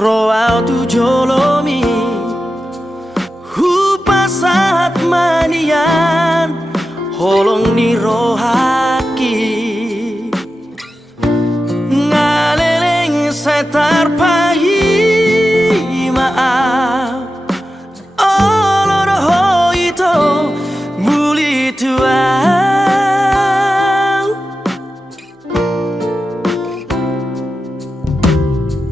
roa tu jolomi hupasat manian holong ni rohaki ngaleleng setar pagi maaf oloroh itu muli tua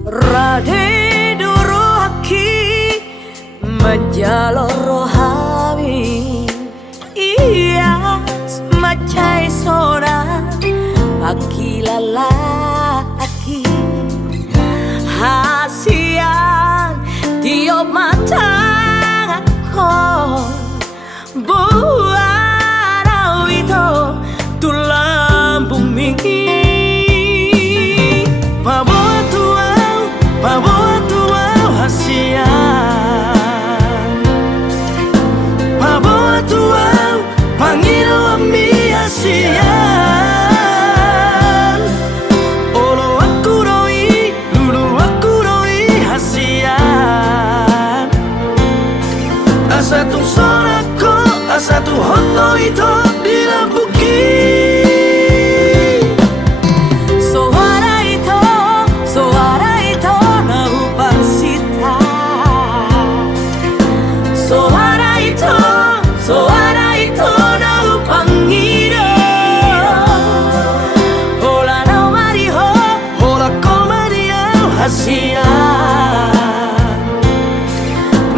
Rade dorohaki menjalo rohami iya semacai sona aki lalaki hasian tiup mata aku buat itu tulang bumi Paboa tua hasian Paboa tua pangilo ami hasian Olo aku roi, lulu aku roi hasian Asa tu sonako, asa tu hoto itu dilambuki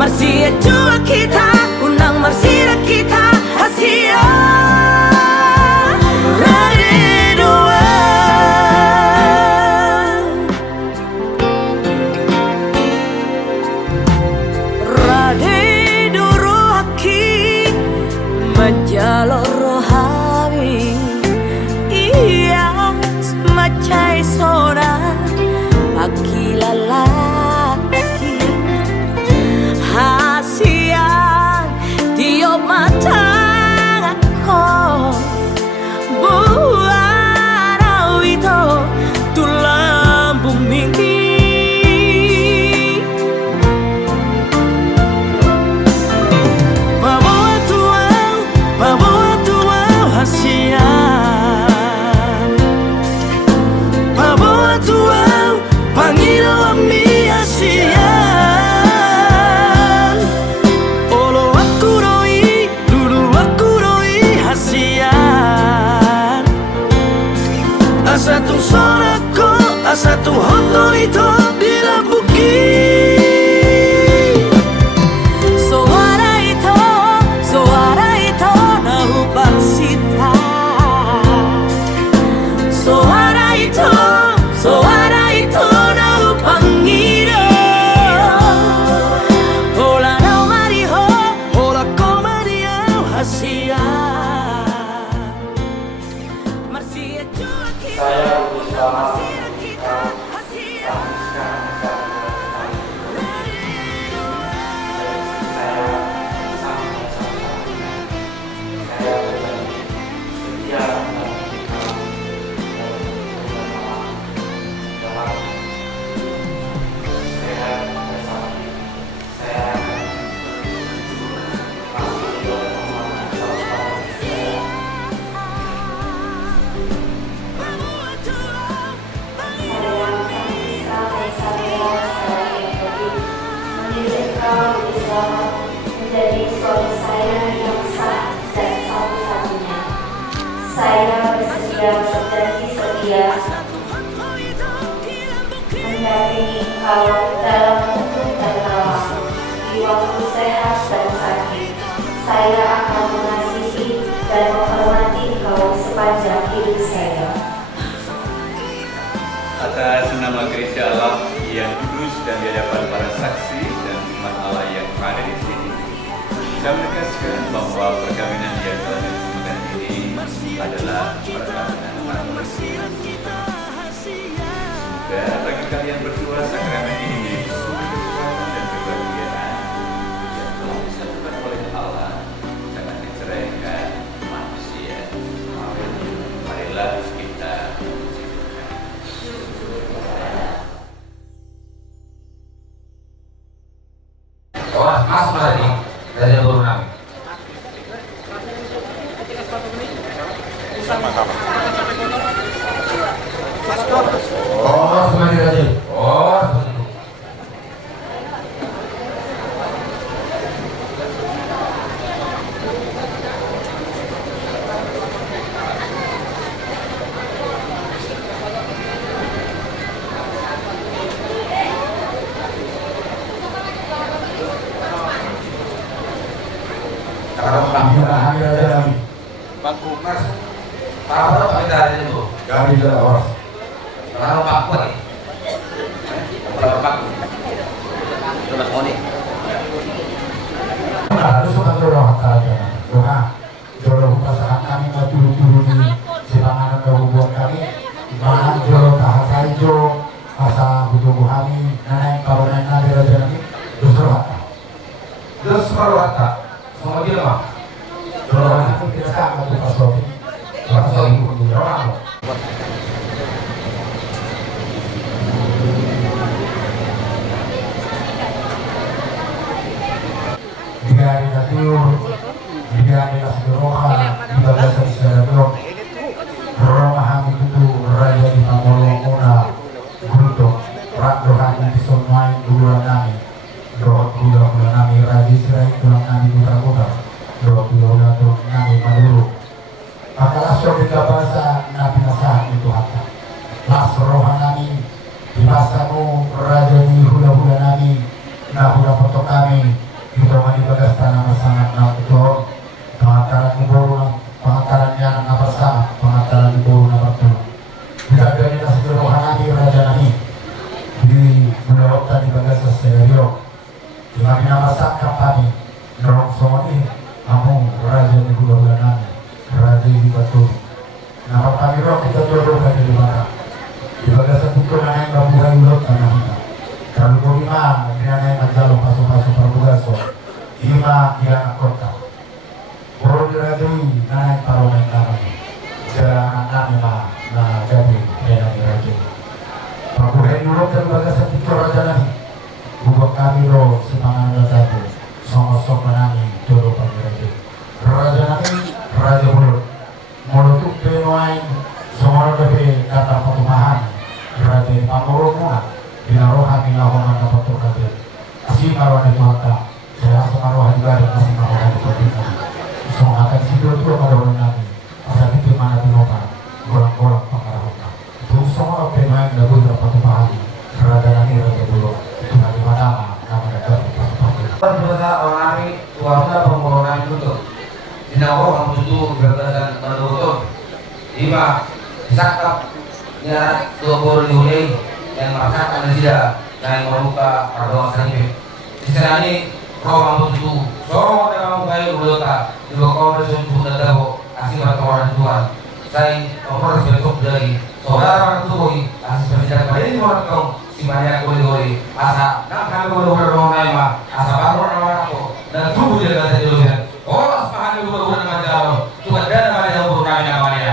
Marsia jua kita, undang marsia kita Hasia Rade dua Rade dorohaki menjalo rohami iya semacai sona aki lalaki hasian tiup mata aku buat itu tulang bumi Paboa tua hasian Paboa tua pangilo ami hasian Olo aku roi, lulu aku roi hasian Asa tu sonako, asa tu hoto itu dilambuki Suara itu nahu parsita Suara itu nahu pangiro Hola no mariho, hola komariau hasian Marsia jua kita Saya berusaha menjadi suami saya yang sah dan satu-satunya. Saya bersedia berjanji setia mendampingi engkau dalam untung dan malam di waktu sehat dan sakit. Saya akan mengasihi dan menghormati engkau sepanjang hidup saya. Atas nama Gereja Allah yang kudus dan di hadapan para saksi dan umat Allah yang ada di sini, saya menegaskan bahwa perkawinan yang telah disebutkan ini adalah perkawinan manusia. Semoga bagi kalian berdua sakramen ini menjadi sumber kekuatan dan kebahagiaan yang telah disatukan oleh Allah, jangan diceraikan manusia. Marilah kita. Kami ada kami. Bangku mas. Apa kami dari itu? Kami ada orang. Kalau bangku nih. Kalau bangku. Coba Sony. Nah, lu suka jorong aja. Doa, jorong pasangan kami turu-turu di silangan hubungan kami. Mana jorong kahasai jo, asa butuh kami, nenek kalau nenek ada raja kami, justru apa? Justru apa? Semua dia mah. Jorong itu kita sama tuh pasoki. Pasoki itu jorong. Jika hari natur, jika hari nasgeroha, jika dasar sejarah Romahan itu raja di Pamolongona, Guldo, Radohani di Sonwai, Bulan Nami, Dohot Bulan Nami, Raja Sirai, Tulang Nami, Putra Putra, Dohot Bulan Nami, Maduro. Maka Afrika bahasa Nabi Nasah itu hata. Las Rohanami, di bahasamu raja di hula-hula Nami, nah hula foto kami, kita mandi bagas tanah sangat nak betul, pengataran kubur, pengataran yang apa sama, pengataran kubur apa betul. Tidak ada nasi rohani raja Nami di pulau tadi bagas seserio. Kami nama sangka kami, dorong soni, kamu raja di pulau Nami, raja di Batu. Nama kami roh kita jodoh raja di mana? Di bagas itu naik babuhan mulut tanah kita. Kalau kau lima, dia ngajalo pasu-pasu perbugaso. Lima yang kota. Kalau dirajui naik paromen kami. Jalan kami mah, nah jadi dia dirajui. Perbugain dulu kan bagas itu raja nami. Bubuk kami roh semangat satu. Songosok nami jodoh pengirajui. Raja nami, raja mulut. Mulut itu penuain. Semua lebih kata petumahan. Raja pangurungnya. Binaroha binahongan dapat terkadir. Asli marwan itu hata. Saya semarwah juga dan asli marwah itu berdita. Semoga akan sidur itu pada orang nabi. Asal itu mana dinoka. Golang-golang pangarahona. Itu semua pemain dapat dapat pahami. Raja nabi raja dulu. Itu nabi madama. Nama mereka pasti. Terbiasa orang kami tuanya pembohongan itu. Binaroha kamu itu gagasan menurut. Lima. Sakap. Ya, 20 Juli. Yang merasakan tidak yang membuka perdoa sendiri. Di sana ini roh kamu itu, sorong orang kamu kayu berdoa di bawah kau bersumpah dan tahu asing berkawan Tuhan. Saya memperoleh bentuk dari saudara tuh asing berbicara pada ini orang kau si banyak kuli asa nak kami berdoa nama asa baru nama aku dan tubuh dia kata dia. Oh, asmahan itu berdoa nama jauh. Tuhan dan nama yang berdoa namanya.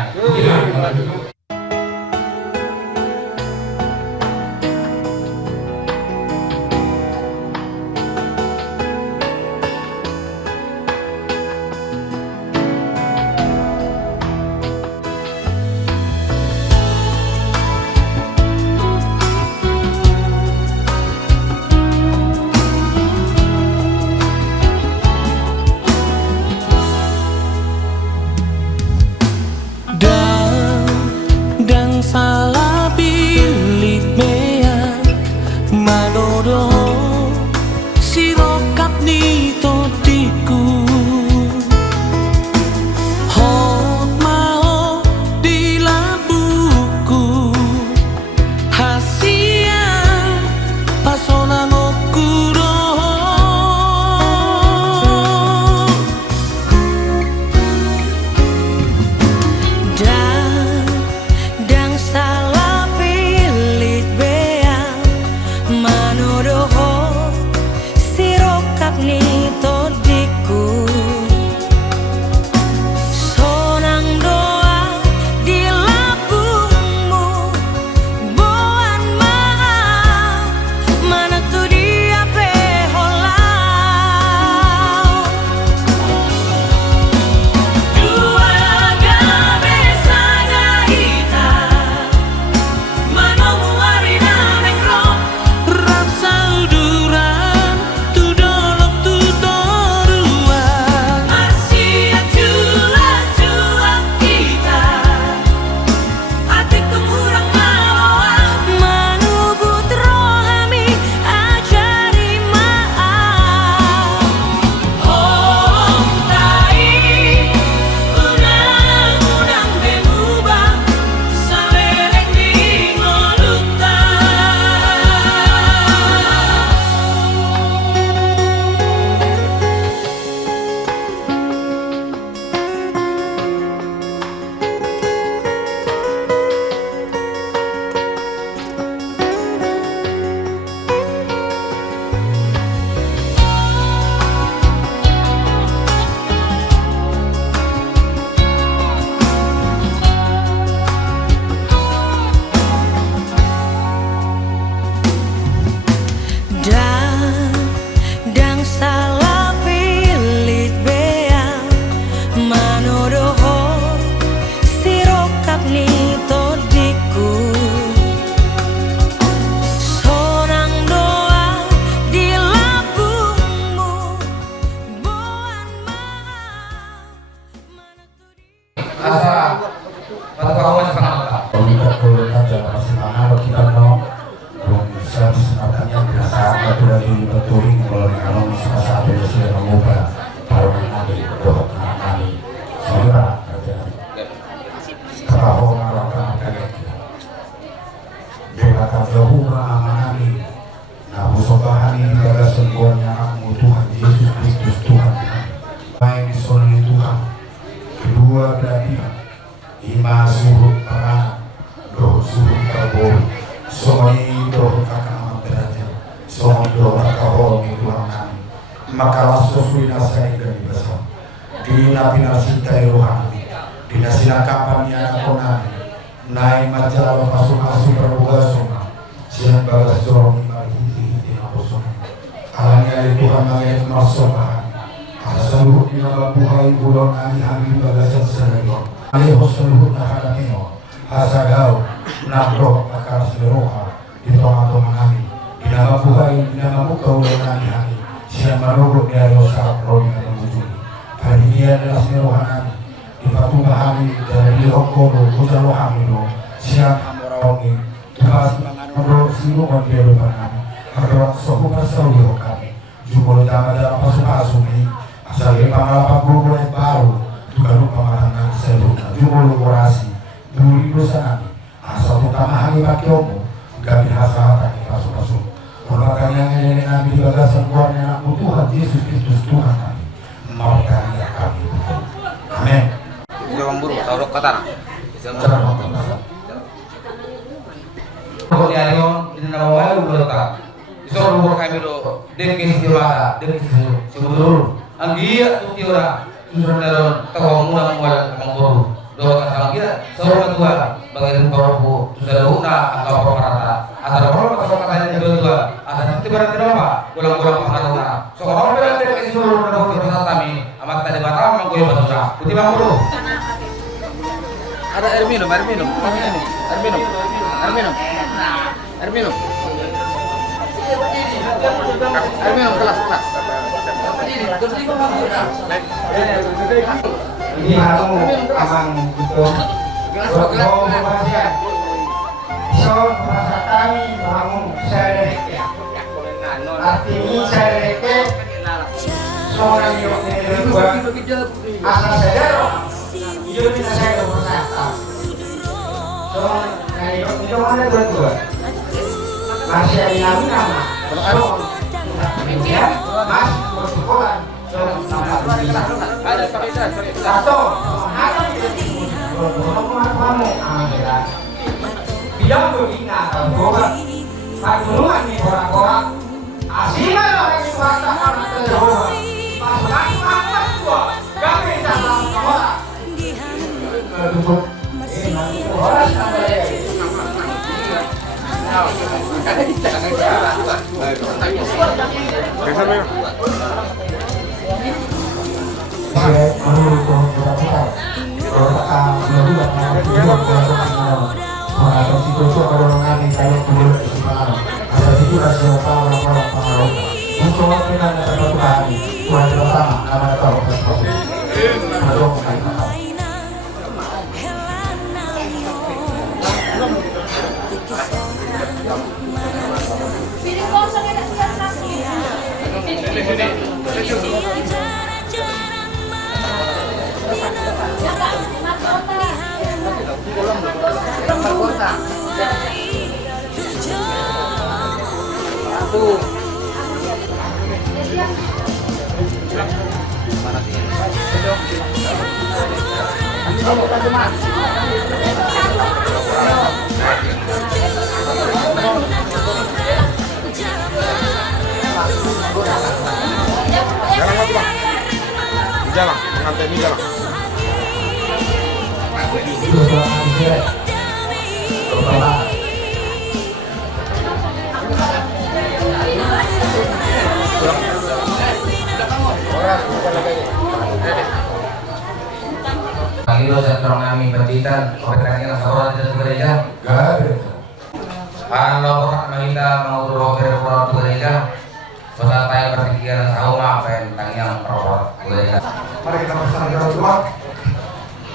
Salah pilih bea, manodoh Tapi sebenarnya biasa betul-betul betuling melalui alam salah satu yang mengubah para nabi doa nabi. Saudara kapahong orang kalian. Berkata jauh amanami. Nah, musuhani pada semuanya Tuhan Yesus Kristus Tuhan. Baik disolid Tuhan. Kedua belah pihak. Ima suruh perang, doh suruh kabur. Semuanya doh kakak derajat. Semuanya doh kakak Tuhan kami. Maka langsung saya dari besar. Dina pinasintai rohani. Dina sinakapan niya konami. Naik majalah pasung-pasung berbuah sungai. Siang bagas dorong hiti-hiti na pusong. Alangnya Tuhan mengenai masobahan. Seluruh minang buhay bulan ani-ani bagasan sanayon. Alihos seluruh nakalakiyo. Hasagaw, nakro, akar seluruha. Dito ang atong ani. Dinamabuhay, dinamabukaw ng ani-ani. Siya marugod niya sa roy at ang ujuli. Pahiniyan nila seluruhan ani. Ipatungahani dari lihok kono kujaluhami no siya kamorawangi tukas mangano sinukan pero panan hagawang sohukan sa lihok kami jumulo damadala pasupasumi asali pangalapat buko ay baro tugalong pamatangan sa luna jumulo orasi durido sa nami asa tutamahani pakyomo gabi hasahatan ni pasupasum maka kanyang namin ibagasan buwan na ng Tuhan Yesus Kristus Tuhan kami mapagkaniya kami. Amen. Jangan buru, taruh kata. Kalau ayon, ini nama wayu berita. Isor buru kami do, dekis tiwara, dekis sebelur. Anggia tu tiwara, isor neron, tahu mula mula kamang buru. Do kasang kita, seorang tua, bagian buru, sudah luna, angka perkara. Asal buru kasang katanya dua, asal tiba tiba ulang-ulang pengaruhnya. Seorang berada dekis sebelur menurut kita kami, amat tadi batam mangkoi batusa. Putih banguru. Ada air minum, air minum, air minum, air minum, air minum, air minum kelas. Ini aku amang itu. Kalau masih so merasa kami kamu saya artinya saya seorang yang kedua asal saya hidup kita saya bersama. So, itu mana berdua? Masih ada nama. So, kemudian mas bersekolah. So, ada satu. Ada kamu adalah dia berbina bahwa pagulungan ni orang-orang asiman orang yang mengatakan bahwa pas apa tua kami dalam orang Jalan, pengantin ini jalan. Pangilo sa terong namin perditan, pagkakanya sa oras sa gereja. Kalau orang kita mau berobat ke gereja, pasal tayo berpikiran sa uma, pentang yang berobat gereja. Mari kita bersama dengan Tuhan.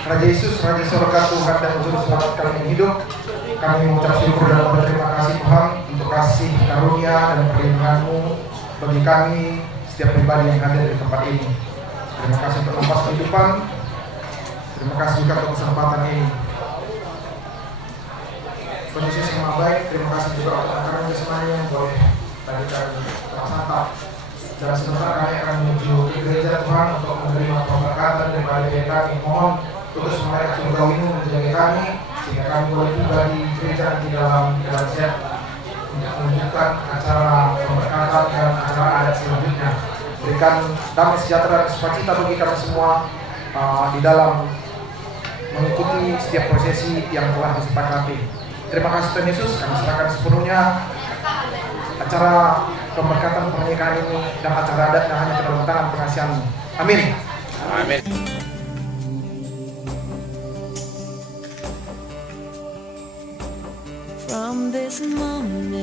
Raja Yesus, Raja Surga, Tuhan dan Juru Selamat kami hidup. kami mengucap syukur dan berterima kasih Tuhan untuk kasih karunia dan perlindungan-Mu bagi kami setiap pribadi yang hadir di tempat ini. Terima kasih untuk nafas kehidupan. Terima kasih juga untuk kesempatan ini. Tuhan Yesus yang Maha Baik, terima kasih juga untuk anak-anak semuanya yang boleh tadi kami telah santap. Dan sebentar kami akan menuju ke gereja Tuhan untuk menerima pemberkatan daripada kami. Mohon terus mereka surgawi menjaga kami sehingga kami boleh tiba di gereja di dalam siap untuk menunjukkan acara pemberkatan dan acara adat selanjutnya. Berikan damai sejahtera dan sukacita bagi kami semua di dalam mengikuti setiap prosesi yang telah disepakati. Terima kasih Tuhan Yesus, kami serahkan sepenuhnya acara pemberkatan pernikahan ini dan acara adat yang hanya ke dalam tangan pengasihan-Mu. Amin. Amin. From this moment,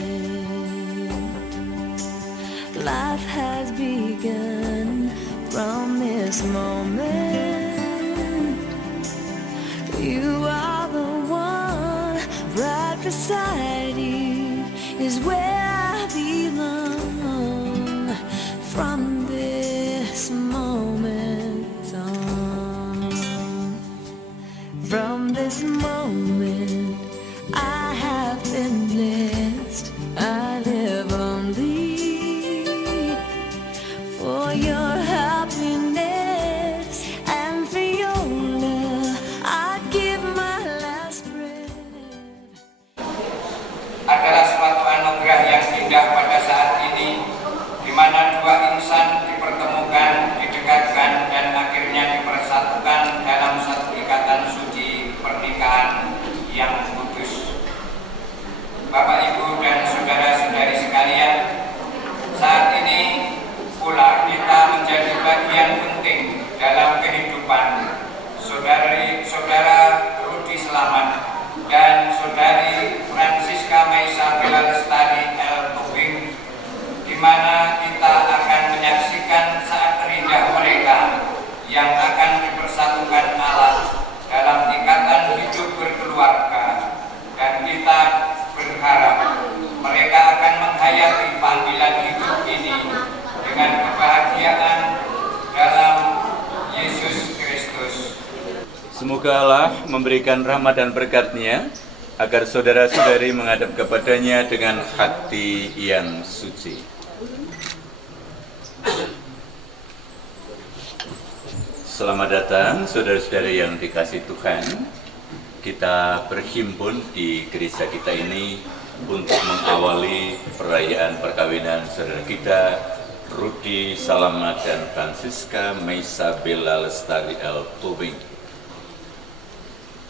life has begun. From this moment, you are the one. Right beside you is where I belong. From this moment on, from this moment, I have been blessed. I live only for your happiness and for your love. I'd give my last breath. Adalah suatu anugerah yang indah pada saat ini, di mana dua insan dipertemukan, didekatkan, dan akhirnya dipersatukan dalam satu ikatan suci pernikahan yang kudus. Bapak, Ibu, dan saudara-saudari sekalian, saat ini pula kita menjadi bagian penting dalam kehidupan saudara Rudi Slamet dan saudari Francisca Maisa Bella Lestari L. Tubing, di mana kita akan menyaksikan saat terindah mereka yang akan dipersatukan Allah dalam ikatan hidup berkeluarga, dan kita berharap mereka akan menghayati panggilan hidup ini dengan kebahagiaan dalam Yesus Kristus. Semoga Allah memberikan rahmat dan berkat-Nya agar saudara-saudari menghadap kepadanya dengan hati yang suci. Selamat datang saudara-saudari yang dikasihi Tuhan. Kita berhimpun di gereja kita ini untuk mengawali perayaan perkawinan saudara kita Rudi Slamet dan Francisca Maisa Bella Lestari L. Tubing.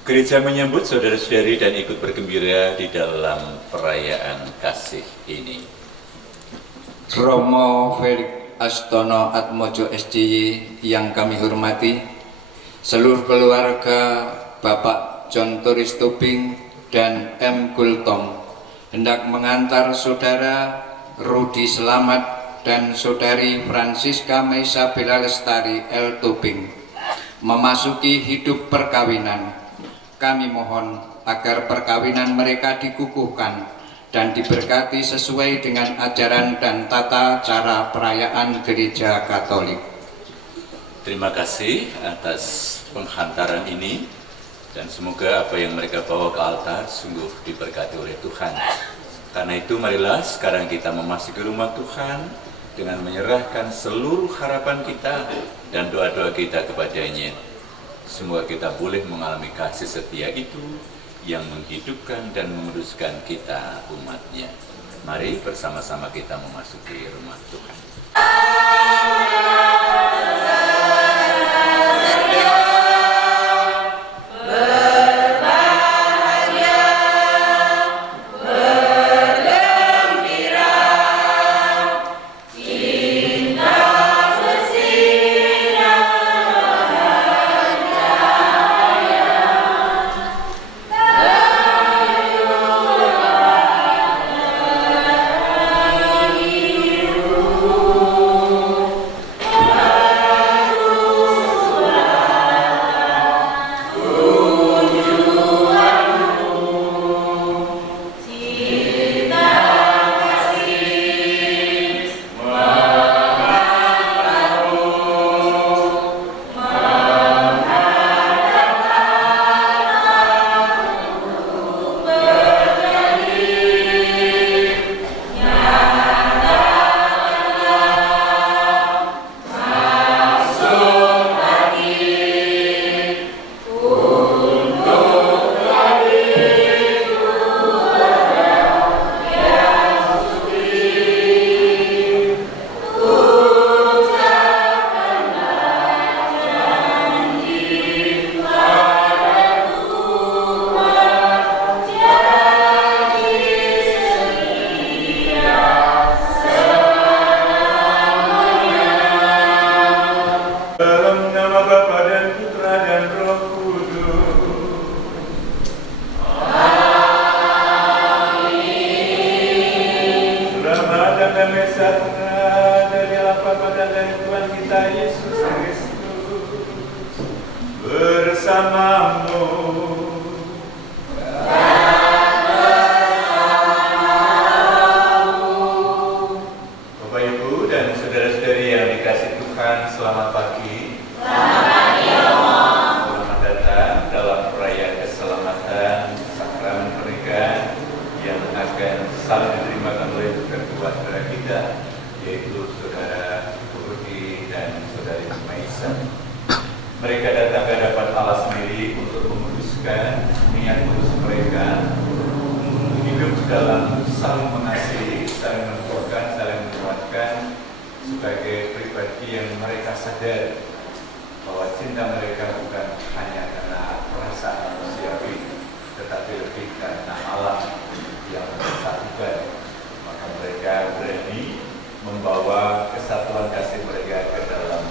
Gereja menyambut saudara-saudari dan ikut bergembira di dalam perayaan kasih ini. Romo Felix Astono Atmojo SDY yang kami hormati, seluruh keluarga Bapak John Turis Tubing dan M. Gultom hendak mengantar saudara Rudi Slamet dan saudari Francisca Maisa Bella Lestari L. Tubing memasuki hidup perkawinan. Kami mohon agar perkawinan mereka dikukuhkan dan diberkati sesuai dengan ajaran dan tata cara perayaan Gereja Katolik. Terima kasih atas penghantaran ini, dan semoga apa yang mereka bawa ke altar sungguh diberkati oleh Tuhan. Karena itu marilah sekarang kita memasuki rumah Tuhan dengan menyerahkan seluruh harapan kita dan doa-doa kita kepadanya. Semoga kita boleh mengalami kasih setia itu yang menghidupkan dan menguduskan kita umatnya. Mari bersama-sama kita memasuki rumah Tuhan. sejahtera dari Allah Bapa dan Tuhan kita Yesus Kristus bersamamu. Bapak Ibu dan saudara-saudari yang dikasihi Tuhan, selamat pagi. Selamat datang dalam perayaan keselamatan sakramen pernikahan yang akan saling diterima oleh kedua saudara kita, yaitu saudara Turki dan saudari Maisa. Mereka datang ke hadapan Allah sendiri untuk menguduskan niat kudus mereka, hidup dalam saling mengasihi, saling menguatkan, saling menguatkan sebagai pribadi yang mereka sadar bahwa cinta mereka bukan hanya karena perasaan manusiawi, tetapi lebih karena alam yang bersatukan. Maka mereka berani membawa kesatuan kasih mereka ke dalam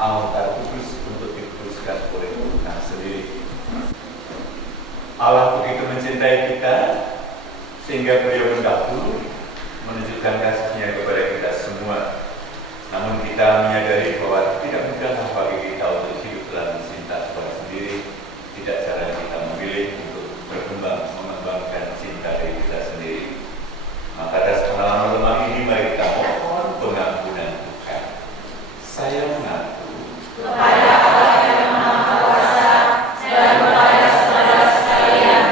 altar kudus untuk dikuduskan oleh Tuhan sendiri. Allah begitu mencintai kita sehingga Beliau mendahului menunjukkan kasih-Nya kepada kita semua. Namun kita menyadari bahwa tidak mudahlah bagi kita untuk hidup dalam cinta Tuhan sendiri. Tidak cara kita memilih untuk berkembang, mengembangkan cinta dari kita sendiri. Maka atas pengalaman lemah ini mari kita mohon pengampunan Tuhan. Saya mengaku kepada Allah yang Maha Kuasa dan kepada saudara sekalian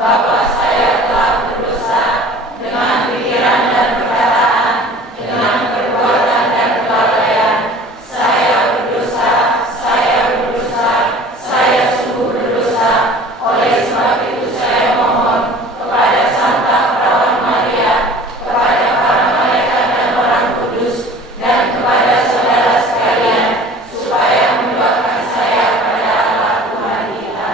bahwa saya telah berdosa dengan pikiran dan perkataan, dengan perbuatan dan kelalaian. Saya berdosa, saya sungguh berdosa. Oleh sebab itu saya mohon kepada Santa Perawan Maria, kepada para malaikat dan orang kudus, dan kepada saudara sekalian, supaya mendoakan saya pada Allah Tuhan kita.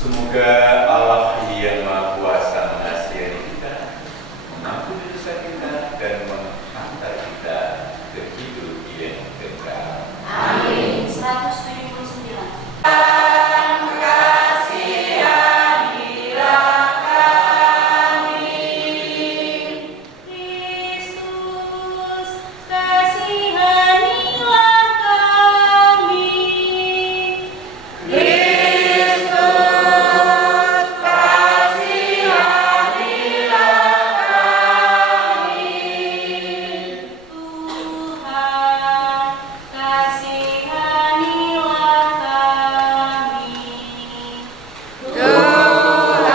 semoga Allah yang Maha Kuasa mengasihani kita, mengampuni dosa kita, dan menghantar kita ke hidup yang kekal. Amin. 179. Kristus, kasihanilah kami. Kristus, kasihanilah kami. Tuhan, kasihanilah kami. Tuhan,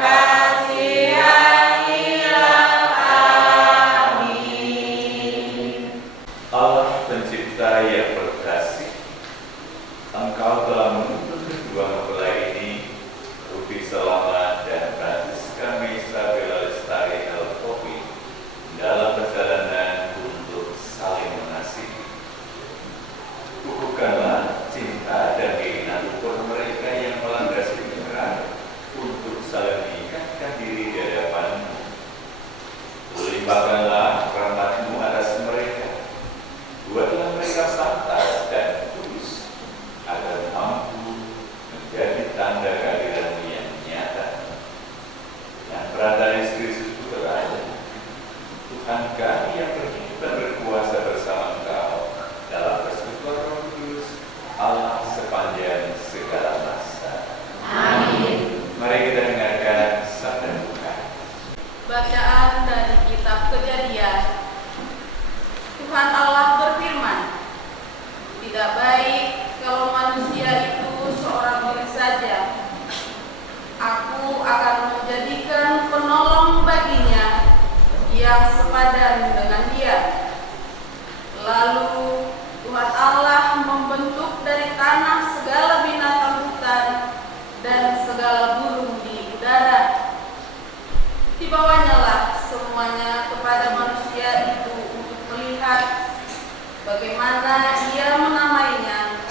kasihanilah kami. Allah pencipta yang berkasih, Engkau telah menuntun kedua mempelai ini, Ruby Selamat dan Francisca Mesa Bella Lestari Elkopi, dalam perjalanan untuk saling mengasihi. Kukuhkanlah cinta dan keinginan untuk mereka yang melandasi pikiran untuk saling mengikatkan diri di hadapan-Mu. Limpahkanlah rahmat-Mu atas mereka. Buatlah mereka pantas dan tulus, agar mampu menjadi tanda kehadiran-Mu yang nyata. Dan perantara Kristus Putra, Tuhan kami yang berhidup dan berkuasa bersama Engkau dalam persekutuan Roh Kudus, Allah sepanjang segala masa. Amin. Mari kita dengarkan sabda Tuhan. Bacaan dari kitab Kejadian. Tuhan Allah berfirman, tidak baik kalau manusia itu seorang diri saja. Aku akan menjadikan penolong baginya yang sepadan dengan dia. Lalu Tuhan Allah membentuk dari tanah segala binatang hutan dan segala burung di udara. Dibawanyalah semuanya kepada manusia itu untuk melihat bagaimana ia menamainya,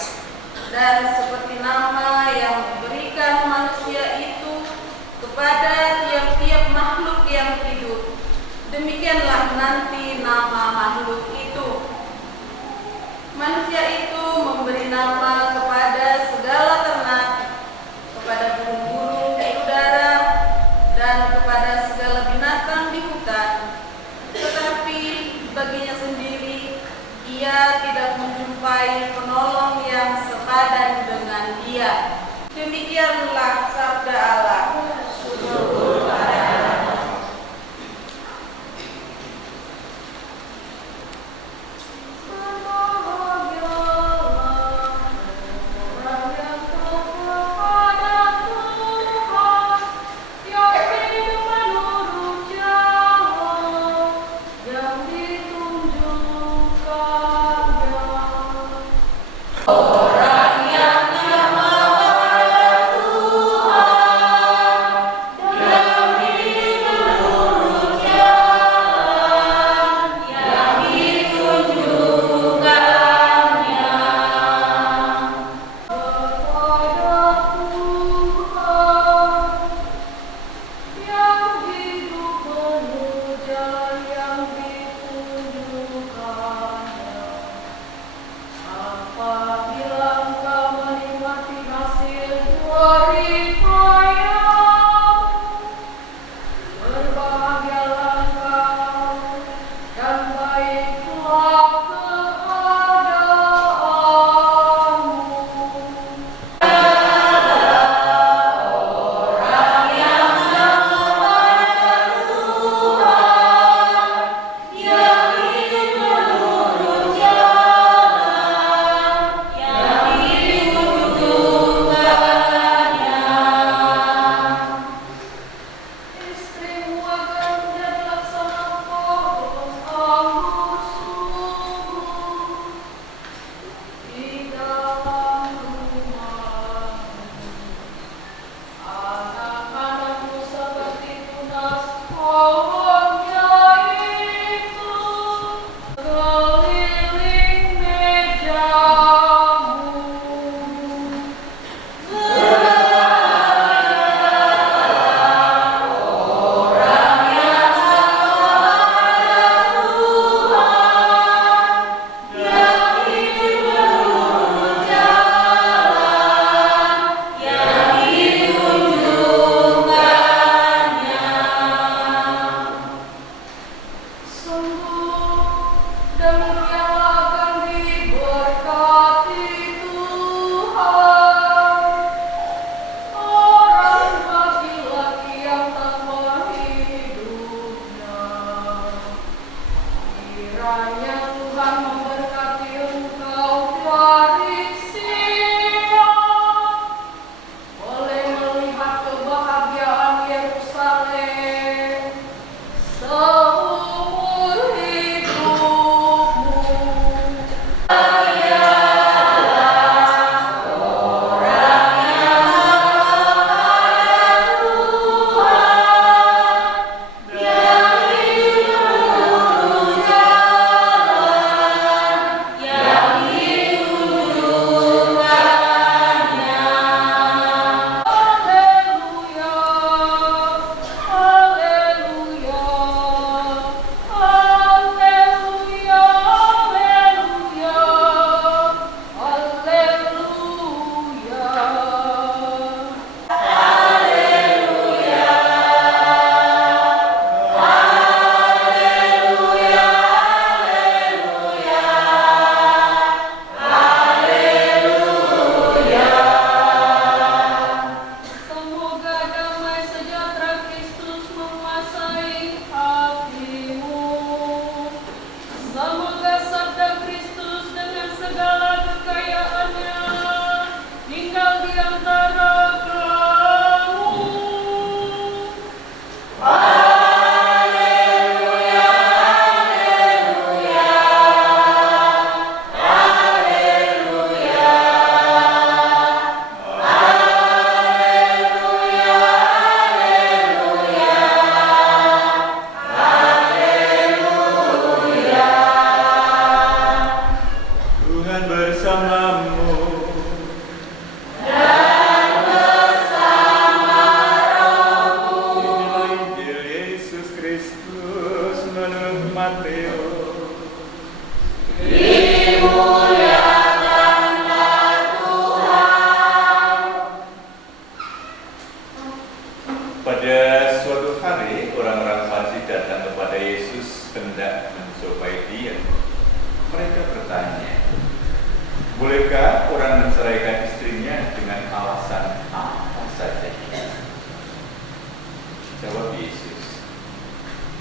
dan seperti nama yang diberikan manusia itu kepada tiap-tiap makhluk yang hidup, demikianlah nanti nama makhluk itu. Manusia itu memberi nama kepada segala ternak, kepada burung-burung di udara, dan kepada segala binatang di hutan. ia tidak menjumpai penolong yang sepadan dengan dia. Demikianlah sabda Allah. Syukur pada Allah.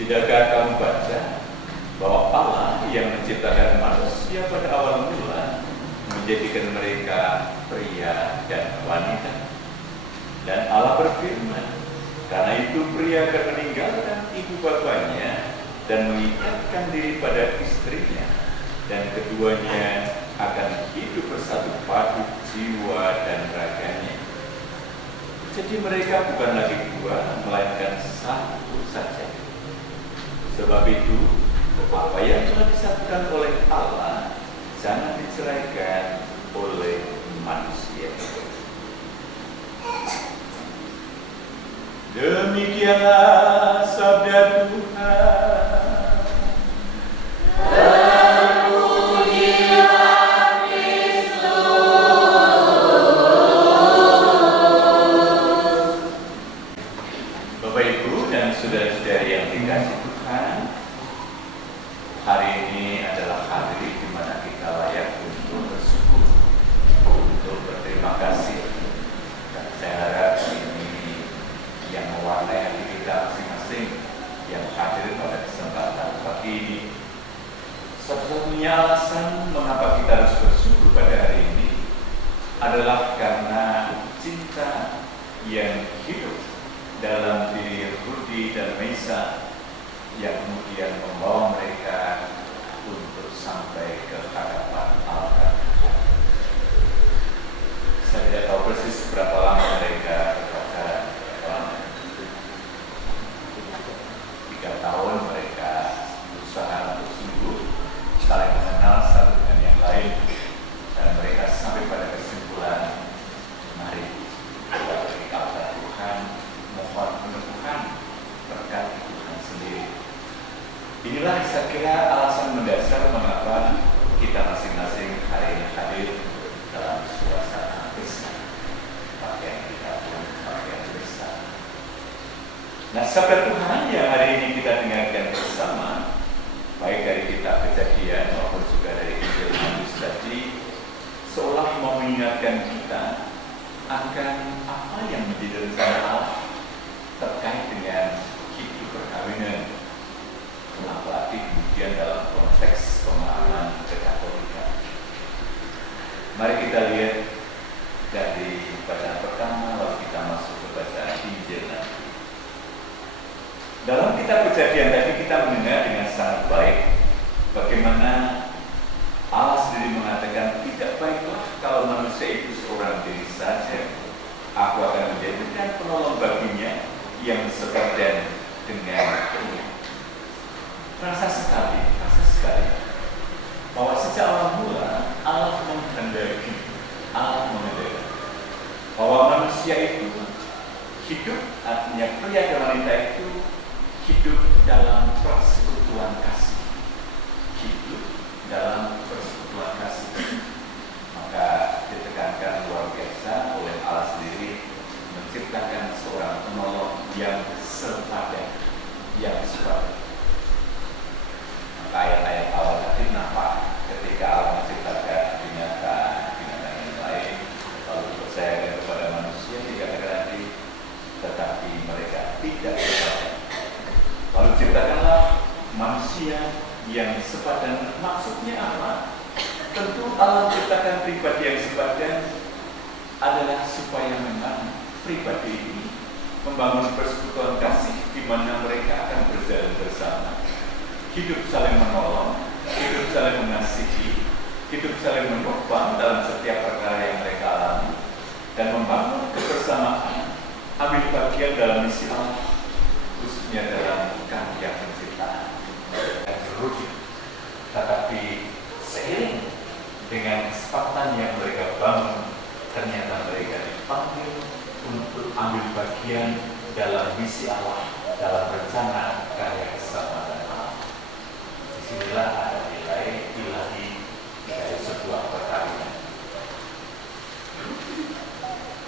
Tidakkah kamu baca bahwa Allah yang menciptakan manusia pada awal mula menjadikan mereka pria dan wanita? Dan Allah berfirman, karena itu pria akan meninggalkan ibu bapanya dan mengikatkan diri pada istrinya, dan keduanya akan hidup bersatu padu jiwa dan raganya. Jadi mereka bukan lagi dua, melainkan satu saja. Sebab itu, apa yang telah disatukan oleh Allah jangan diceraikan oleh manusia. Demikianlah sabda Tuhan. Bapak Ibu dan saudara-saudari yang dikasihi Tuhan, hari ini adalah hari di mana kita layak untuk bersyukur, untuk berterima kasih. Dan saya harap ini yang mewarnai hati kita masing-masing yang hadir pada kesempatan pagi ini. Satu-satunya alasan mengapa kita harus bersyukur pada hari ini adalah karena cinta yang hidup dalam diri Rudi dan Meisa yang kemudian membawa mereka untuk sampai ke hadapan Allah. Saya tidak tahu persis berapa lama mereka berpacaran. 3 tahun mereka berusaha untuk sungguh saling mengenal satu dengan yang lain, dan mereka sampai pada kesimpulan, mari kita berikutkan Tuhan, mohon peneguhan berkat Tuhan sendiri. Inilah saya kira alasan mendasar mengapa kita masing-masing hari ini hadir dalam suasana pesta. Pakaian kita pun pakaian pesta. Nah, sabda Tuhan yang hari ini kita dengarkan bersama, baik dari kitab Kejadian maupun juga dari Injil Matius tadi, seolah mau mengingatkan kita akan apa yang menjadi rencana Allah terkait dengan hidup perkawinan, apalagi kemudian dalam konteks pemahaman Kekatolikan. Mari kita lihat dari bacaan pertama, lalu kita masuk ke bacaan Injil nanti. Dalam kitab Kejadian tadi kita mendengar dengan sangat baik bagaimana Allah sendiri mengatakan, tidak baiklah kalau manusia itu seorang diri saja. Aku akan menjadikan penolong baginya yang sepadan dengan dia. Rasa sekali bahwa sejak awal mula Allah menghendaki, bahwa manusia itu hidup, artinya pria dan wanita itu hidup dalam persekutuan kasih. Maka ditekankan luar biasa oleh Allah sendiri menciptakan seorang penolong yang sepadan. Maka ayat-ayat awal tadi nampak ketika Allah menciptakan binatang yang lain, lalu percayakan kepada manusia tidak berarti, tetapi mereka tidak sepadan. Lalu ciptakanlah manusia yang sepadan. Maksudnya apa? Tentu Allah ciptakan pribadi yang sepadan adalah supaya memang pribadi ini membangun persekutuan kasih di mana mereka akan berjalan bersama, hidup saling menolong, hidup saling mengasihi, hidup saling menopang dalam setiap perkara yang mereka alami, dan membangun kebersamaan, ambil bagian dalam misi Allah, khususnya dalam karya penciptaan. Tetapi seiring dengan kesepakatan yang mereka bangun, ternyata mereka dipanggil untuk ambil bagian dalam misi Allah, dalam rencana karya keselamatan Allah. Disinilah ada nilai ilahi dari sebuah perkawinan.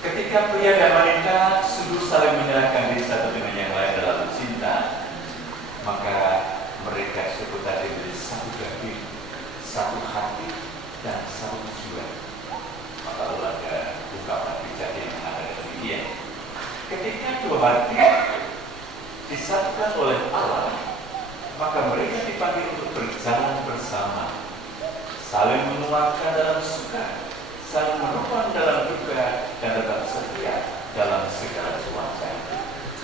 Ketika pria dan wanita sungguh saling menyerahkan diri satu dengan yang lain dalam cinta, maka mereka disebut tadi menjadi satu daging, satu hati, dan satu jiwa. Maka ada ungkapan bijak yang mengatakan demikian. Ketika dua hati disatukan oleh Allah, maka mereka dipanggil untuk berjalan bersama, saling menguatkan dalam suka, saling menopang dalam duka, dan tetap setia dalam segala cuaca.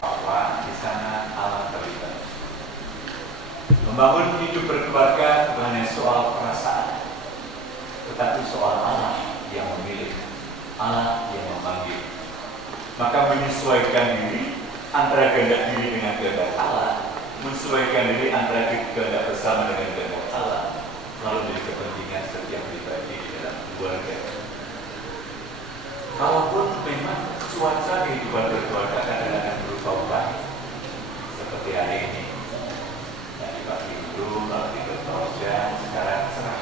Bahwa di sana Allah terlibat. Membangun hidup berkeluarga bukan hanya soal perasaan, tetapi soal Allah yang memilih, Allah yang memanggil. Maka menyesuaikan diri antara kehendak diri dengan kehendak Allah, menyesuaikan diri antara kehendak bersama dengan kehendak Allah, lalu menjadi kepentingan setiap pribadi di dalam keluarga. Walaupun memang cuaca kehidupan berkeluarga kadang-kadang berubah-ubah, seperti hari ini. Tadi pagi dulu, kalau tidur hujan, sekarang cerah.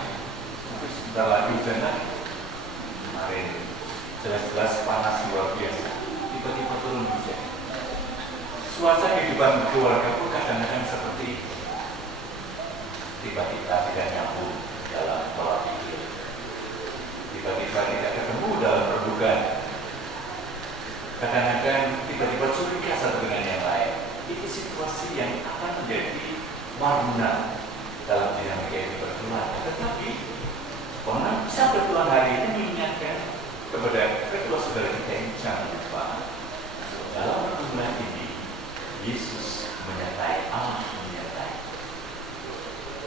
Mungkin sebentar lagi hujan lagi. Kemarin jelas-jelas panas luar biasa, tiba-tiba turun hujan. Cuaca kehidupan berkeluarga pun kadang-kadang seperti itu. Tiba-tiba tidak nyambung dalam pola pikir, tiba-tiba tidak ketemu dalam perdugaan, kadang-kadang tiba-tiba curiga satu dengan yang lain. Itu situasi yang akan menjadi warna dalam dinamika ini berkeluarga. Tetapi Komnas Satu Tuhan hari ini mengingatkan kepada kedua saudara kita yang jangan lupa, dalam pergumulan ini Yesus menyertai, Allah menyertai.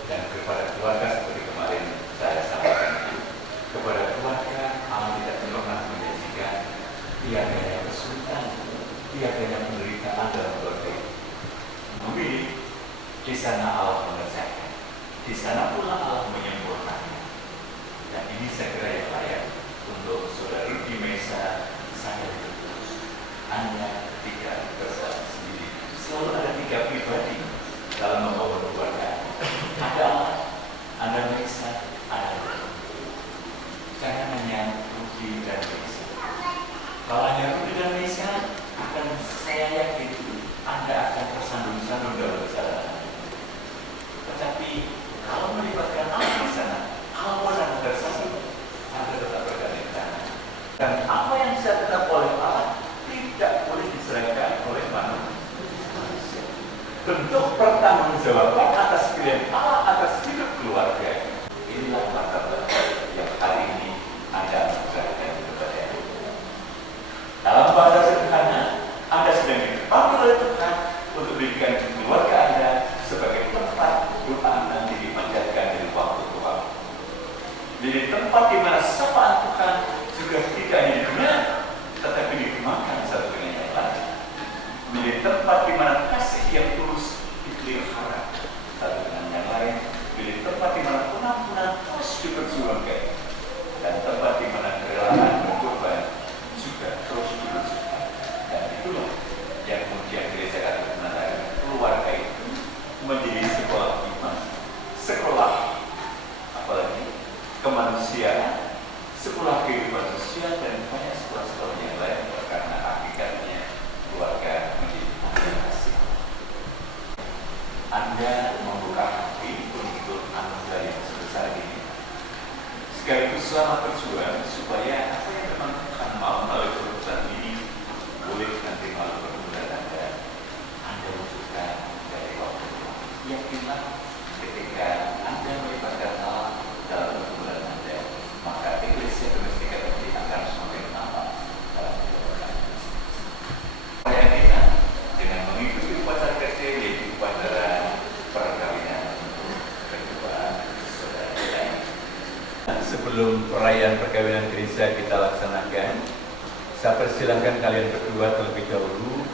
Dan kepada keluarga seperti kemarin saya sampaikan itu, kepada keluarga Allah tidak pernah menjanjikan tiadanya kesulitan, tiadanya penderitaan dalam keluarga itu. Memilih, di sana Allah mengerjakan, di sana pula Allah menyempurnakan. Dan ini saya kira yang layak untuk saudara di Mesa saya itu. Anda tidak bersama sendiri, selalu ada tiga pribadi dalam membangun keluarga. Ada Allah, ada Mesa, ada Tuhan. Jangan hanya Rudy dan Mesa. Kalau hanya Rudy dan Mesa, akan saya yakin Anda akan tersandung-sandung dalam perjalanan. Tetapi kalau melibatkan Allah di sana, kalau Anda tersandung, Anda tetap bergandengan tangan. Dan apa yang diserahkan oleh Allah tidak boleh diserahkan oleh manusia. Bentuk pertanggungjawaban atas pilihan Allah atas hidup keluarga. Inilah martabat yang hari ini Anda serahkan kepada Anda. Dalam bahasa sederhana, Anda sedang dipanggil oleh Tuhan untuk menjadikan keluarga Anda sebagai tempat doa nanti dipanjatkan dari waktu ke waktu. Jadi tempat di mana sapaan Tuhan juga tidak hanya didengar, tetapi dimakan satu dengan yang lain. Menjadi tempat di mana kasih yang tulus dipelihara satu dengan yang lain. Menjadi tempat di mana pengampunan terus diperjuangkan, dan tempat di mana kerelaan berkorban juga terus diwujudkan. Dan itulah yang kemudian gereja Katolik menandai keluarga itu menjadi sekolah iman, sekolah apalagi kemanusiaan, sekolah kehidupan sosial, dan banyak sekolah-sekolah yang lain, karena hakikatnya keluarga menjadi kasih. Anda membuka hati untuk anugerah yang sebesar ini, sekaligus selamat berjuang supaya apa yang memang Tuhan mau melalui keputusan ini boleh nanti melalui pergumulan Anda wujudkan dari waktu ke waktu. Yakinlah ketika Anda melibatkan Allah dalam pergumulan Anda, maka Eklesia Domestika nanti akan semakin tampak dalam kehidupan. Perayaan kita dengan mengikuti upacara kecil, yaitu upacara perkawinan kedua saudara kita ini. Sebelum perayaan perkawinan gereja kita laksanakan, saya persilahkan kalian berdua terlebih dahulu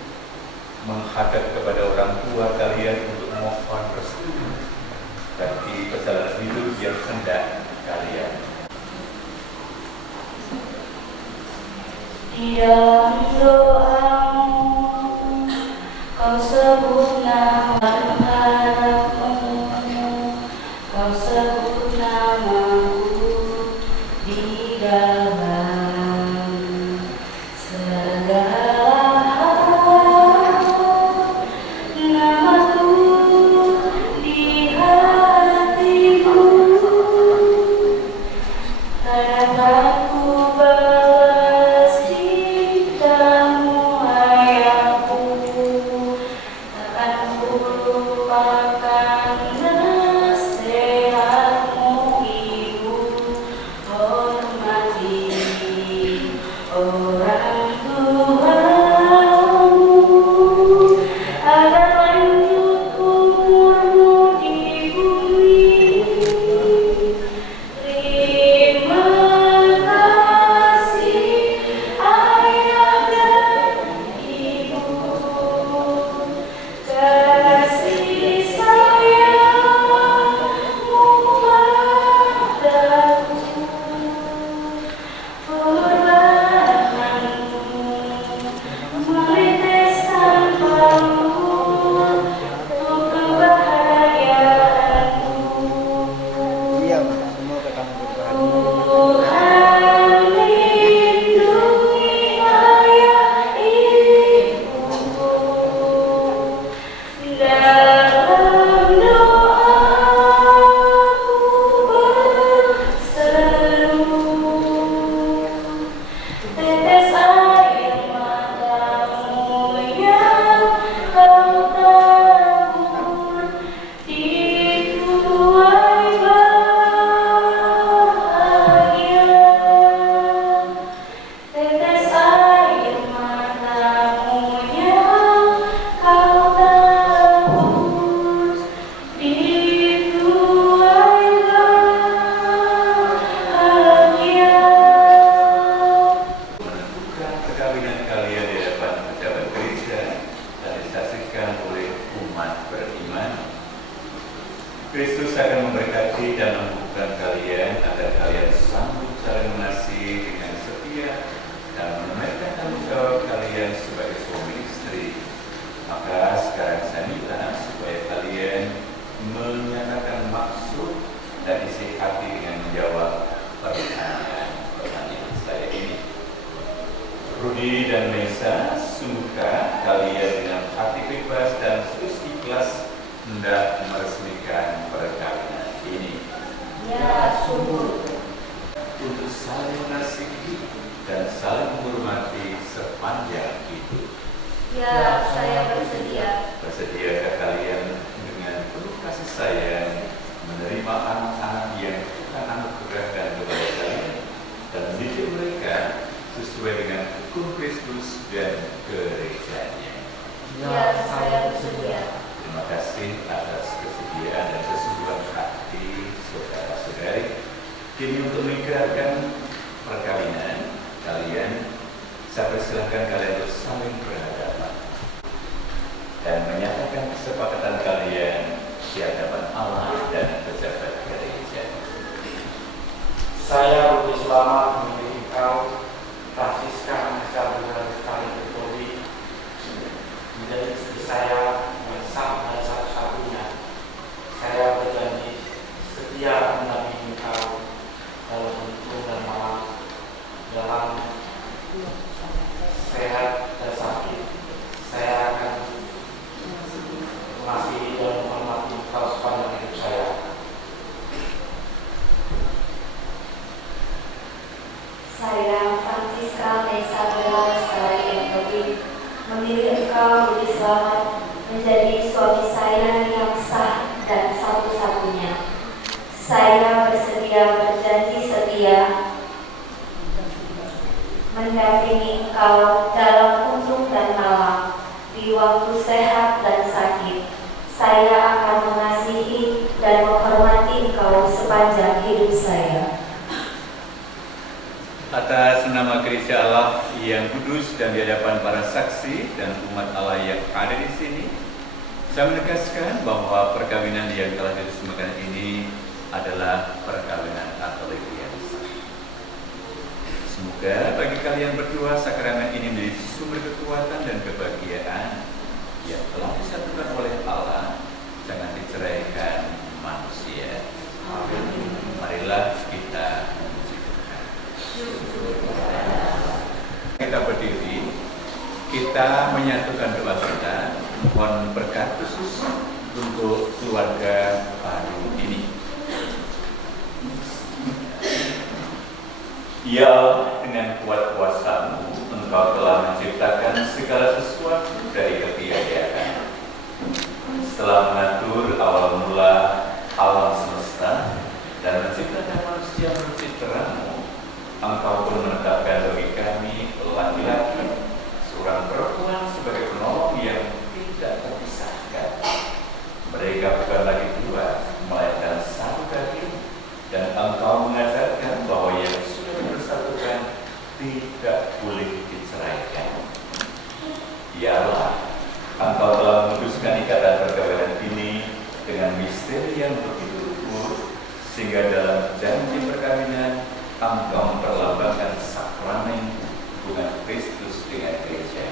menghadap kepada orang tua kalian untuk mohon restu bagi perjalanan hidup yang hendak kalian. Diam doamu, kau sebut nama harapmu, kau sebut namaku di dalam segala hal. Namaku di hatiku, kadang ku balas cintamu ayahku, takkan ku lupakan Kristus akan memberkati dan membukakan kalian agar kalian sanggup saling mengasihi dengan setia dan menunaikan tanggung jawab kalian sebagai suami istri. Maka sekarang saya minta supaya kalian menyatakan maksud dan isi hati dengan menjawab pertanyaan saya ini. Rudi dan Mesa, sungguhkah kalian dengan hati bebas dan terus ikhlas hendak meresmikan perkawinan ini? Ya, sungguh. Untuk saling mengasihi dan saling menghormati sepanjang hidup. Ya, saya bersedia. Bersediakah kalian dengan penuh kasih sayang menerima anak-anak yang Tuhan anugerahkan kepada kalian dan mendidik mereka sesuai dengan hukum Kristus dan gerejanya? Ya, saya bersedia. Terima kasih atas kesediaan dan kesungguhan hati saudara-saudari. Kini untuk mengikrarkan perkawinan kalian, saya persilahkan kalian untuk saling berhadapan dan menyatakan kesepakatan kalian di hadapan Allah dan pejabat gereja. Saya Rudi Selamat memilih engkau, Francisca Anissa sekali Bertoli, menjadi istri saya yang sah dan satu-satunya. Saya berjanji setia mendampingi engkau dalam untung dan malam, dalam sehat dan sakit. Saya akan mengasihi dan menghormati engkau sepanjang hidup saya. Saya Francisca Mesa sekali yang lebih memilih engkau Rudi Selamat menjadi suami saya yang sah dan satu-satunya. Saya bersedia berjanji setia mendampingi engkau dalam untung dan malam, di waktu sehat dan sakit. Saya akan mengasihi dan menghormati engkau sepanjang hidup saya. Atas nama Gereja Allah yang kudus dan di hadapan para saksi dan umat Allah yang ada di sini, saya menegaskan bahwa perkawinan yang telah diresmikan ini adalah perkawinan Katolik yang sah. Semoga bagi kalian berdua sakramen ini menjadi sumber kekuatan dan kebahagiaan yang telah disatukan oleh Allah, jangan diceraikan manusia. Amin. Marilah kita memuji Tuhan. Kita berdiri, kita menyatukan doa kita, mohon berkat khusus untuk keluarga baru ini. Ya, dengan kuat kuasa-Mu, Engkau telah menciptakan segala sesuatu dari ketiadaan. Setelah mengatur awal mula alam semesta dan menciptakan manusia menurut citra-Mu, Engkau pun menetapkan bagi kami laki-laki, seorang perempuan sebagai penolong yang tidak terpisahkan. Mereka bukan lagi dua, melainkan satu daging, dan Engkau mengajarkan bahwa yang sudah bersatukan tidak boleh diceraikan. Ya Allah, Engkau telah memutuskan ikatan perkawinan ini dengan misteri yang begitu luhur, sehingga dalam janji perkawinan Engkau memperlambangkan sakramen hubungan Kristus dengan gereja.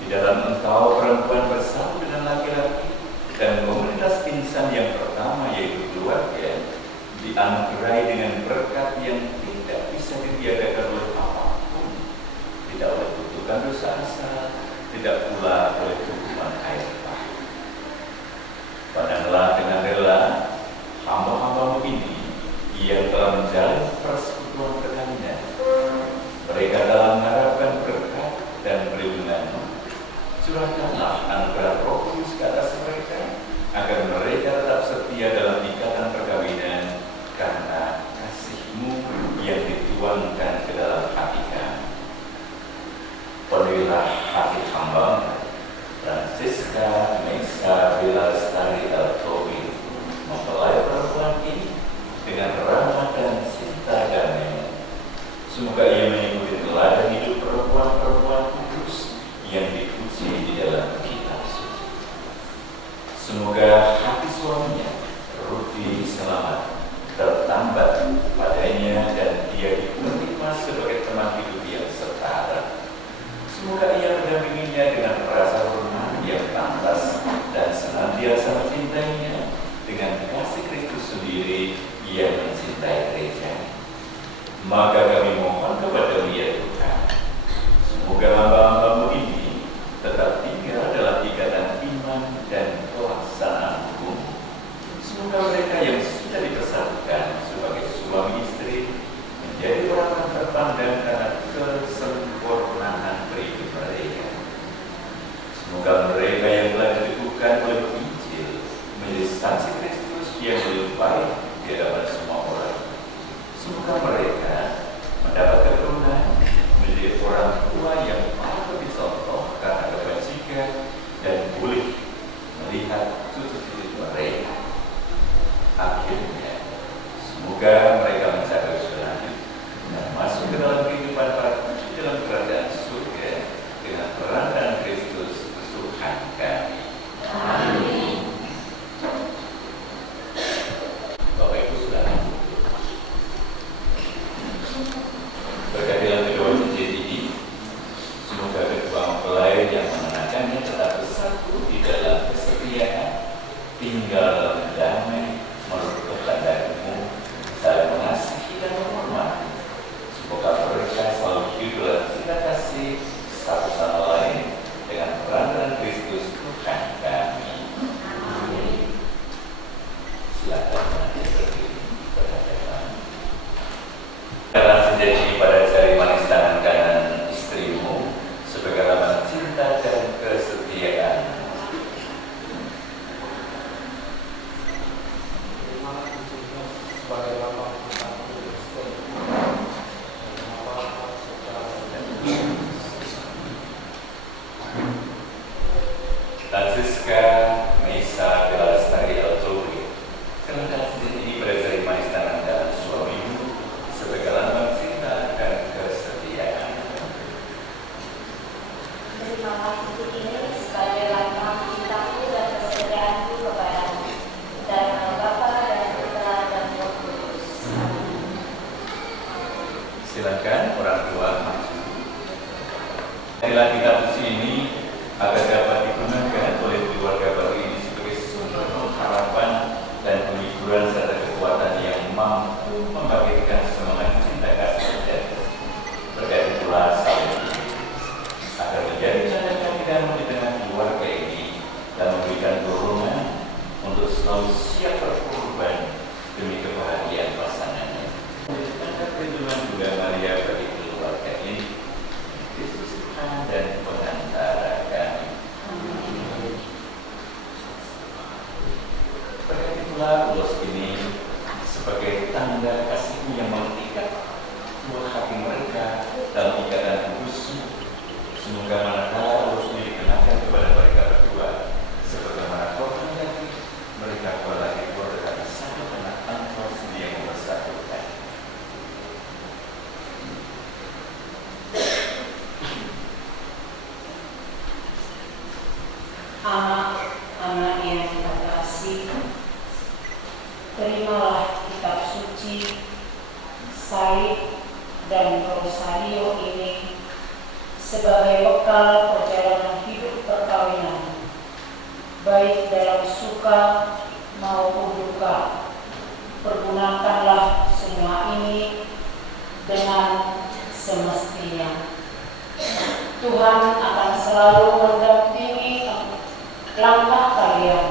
Di dalam Engkau perempuan bersatu dengan laki-laki dan komunitas insan yang pertama yaitu keluarga dianugerahi dengan berkat yang tidak bisa ditiadakan oleh apapun, tidak oleh kutukan dosa asal, tidak pula oleh hukuman air bah. Pandanglah dengan rela hamba-hamba-Mu ini yang telah menjalin persekutuan perkawinan. Mereka dalam mengharapkan berkat dan perlindungan-Mu. Curahkanlah anugerah Roh Kudus ke atas mereka, agar mereka tetap setia dalam ikatan perkawinan karena kasih-Mu yang dituangkan ke dalam hati kami. Penuhilah hati hamba suaminya, Rudi Selamat, tertambat padanya dan ia diterima sebagai teman hidup yang setara. Semoga ia mendampinginya dengan rasa hormat yang pantas dan senantiasa mencintainya dengan kasih Kristus sendiri yang mencintai gereja. Maka kami mohon kepada-Mu ya Tuhan, semoga hamba-hamba-Mu ini tetap tinggal dalam ikatan iman dan pelaksanaan hukum. Semoga mereka yang sudah dipersatukan sebagai suami istri menjadi orang terpandang karena kesempurnaan beriman mereka. Semoga mereka yang telah diteguhkan oleh Injil menjadi saksi Kristus yang lebih baik di hadapan semua orang. Semoga mereka mendapat keturunan menjadi orang tua yang patut dicontoh karena kebajikan dan boleh melihat cucu-cucu mereka. Akhirnya, semoga mereka mencapai selanjut dan masuk ke dalam kehidupan para cucu dalam kerajaan surga dengan peran dan Kristus Tuhan kami. Amin. Bapak Ibu Saudara, berkat dalam kedua cincin ini, semoga kedua mempelai yang mengenakannya tetap bersatu di dalam kesetiaan, tinggal dalam damai, menurut kehendakmu, saling mengasihi dan menghormati. Semoga mereka selalu hidup dalam cinta kasih satu sama lain dengan peran dan Kristus Tuhan kami. Amin. Silakan nanti berdiri berhadapan. Dalam sejati pada jari manis tangan kanan istrimu sebagai lambang cinta dan kesetiaan. Sebagai lambang Francisca Meisa de la Lestari Altori, kenakan cincin ini pada jari manis tangan kanan suamimu sebagai lambang cinta dan kesetiaan. Terimalah cincin ini sebagai lambang cintaku dan kesetiaanku kepadamu, dan nama Bapa dan Putra dan Roh Kudus. Silakan orang tua maju. Inilah kitab suci ini agar dapat digunakan oleh keluarga baru ini sebagai sumber harapan dan penghiburan serta kekuatan yang mampu membangkitkan semangat cinta kasih dan berkat itulah saling agar menjadi tanda kaki dalam di tengah keluarga ini dan memberikan dorongan untuk selalu siap berkorban demi kebahagiaan pasangannya. Menjadi perlindungan Bunda Maria bagi keluarga ini, Kristus Tuhan dan pengantara kami. Berkat itulah ulos ini sebagai tanda kasihmu yang mengikat dua hati mereka dalam ikatan kudus. Semoga manakala ulos ini dikenakan kepada mereka berdua, sebagaimana Kau kehendaki, mereka keluar dari satu anak Engkau sendiri yang mempersatukan. Anak-anak yang terkasih, terimalah kitab suci, salib, dan rosario ini sebagai bekal perjalanan hidup perkawinan, baik dalam suka maupun duka. Pergunakanlah semua ini dengan semestinya. Tuhan akan selalu mendampingi langkah kalian.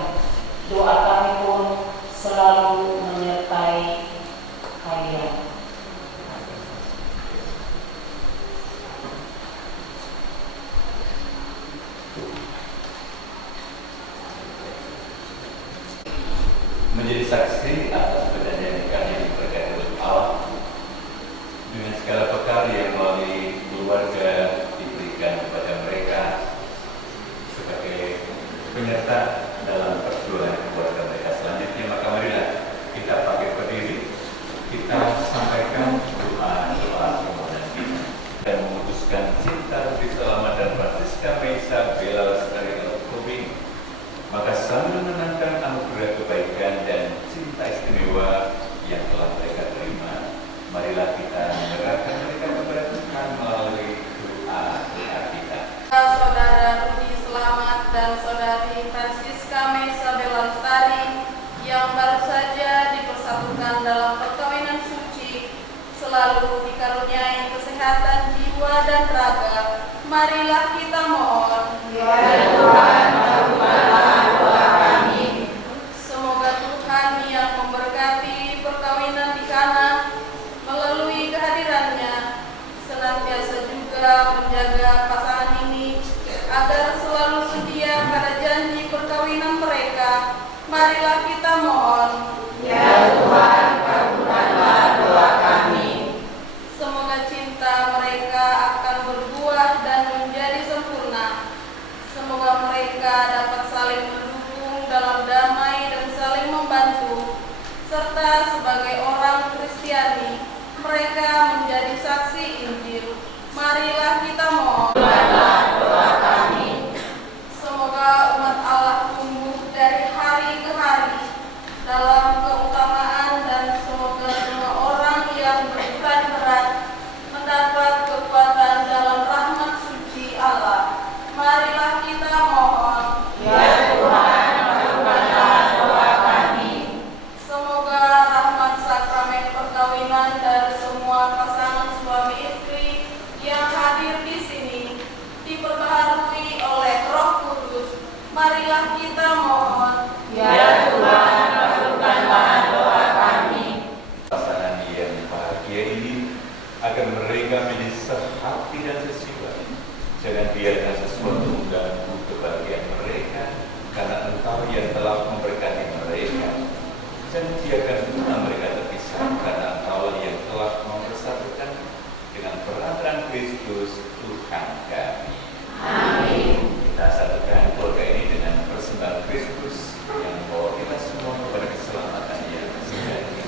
Doa kami pun selalu menyertai kalian. Menjadi saksi atas perjanjian nikah yang diberkati oleh Allah dengan segala bekal yang melalui keluarga diberikan kepada mereka sebagai penyerta dalam perjuangan keluarga mereka selanjutnya. Maka marilah kita pakai berdiri, kita sampaikan doa-doa permohonan kita dan memutuskan cinta Rudi Selamat dan Francisca Meisa de la Lestari Altori. Maka sambil menanamkan anugerah kebaikan dilangsungkan dalam perkawinan suci selalu dikaruniai kesehatan jiwa dan raga. Marilah kita mohon. Ya Tuhan, kabulkanlah doa kami. Semoga Tuhan yang memberkati perkawinan di Kana melalui kehadirannya senantiasa juga menjaga pasangan ini agar selalu setia pada janji perkawinan mereka. Marilah kita mohon. Ya Tuhan, kabulkanlah doa kami. Semoga cinta mereka akan berbuah dan menjadi sempurna. Semoga mereka dapat saling mendukung dalam damai dan saling membantu. Serta sebagai orang Kristiani, mereka menjadi saksi Injil. Marilah kita mohon. Doa kami. Semoga umat Allah tumbuh dari hari ke hari dalam keutamaan, dan semoga semua orang yang beribadah berat mendapat kekuatan dalam rahmat suci Allah. Marilah kita mohon. Ya Tuhan, kabulkanlah doa kami. Semoga rahmat sakramen perkawinan dari semua pasangan suami istri yang hadir di sini diperbaharui oleh Roh Kudus. Marilah kita mohon. Ya Tuhan, kabulkanlah doa kami. Pasangan yang bahagia ini agar mereka menjadi sehati dan sejiwa. Jangan biarkan sesuatu mengganggu kebahagiaan mereka, karena Engkau yang telah memberkati mereka. Jangan biarkan pula mereka terpisah, karena Engkau yang telah mempersatukan dengan perantaraan Kristus Tuhan kami. Amin. Kita satukan keluarga ini dengan persembahan Kristus yang membawa kita semua kepada keselamatan yang sejati.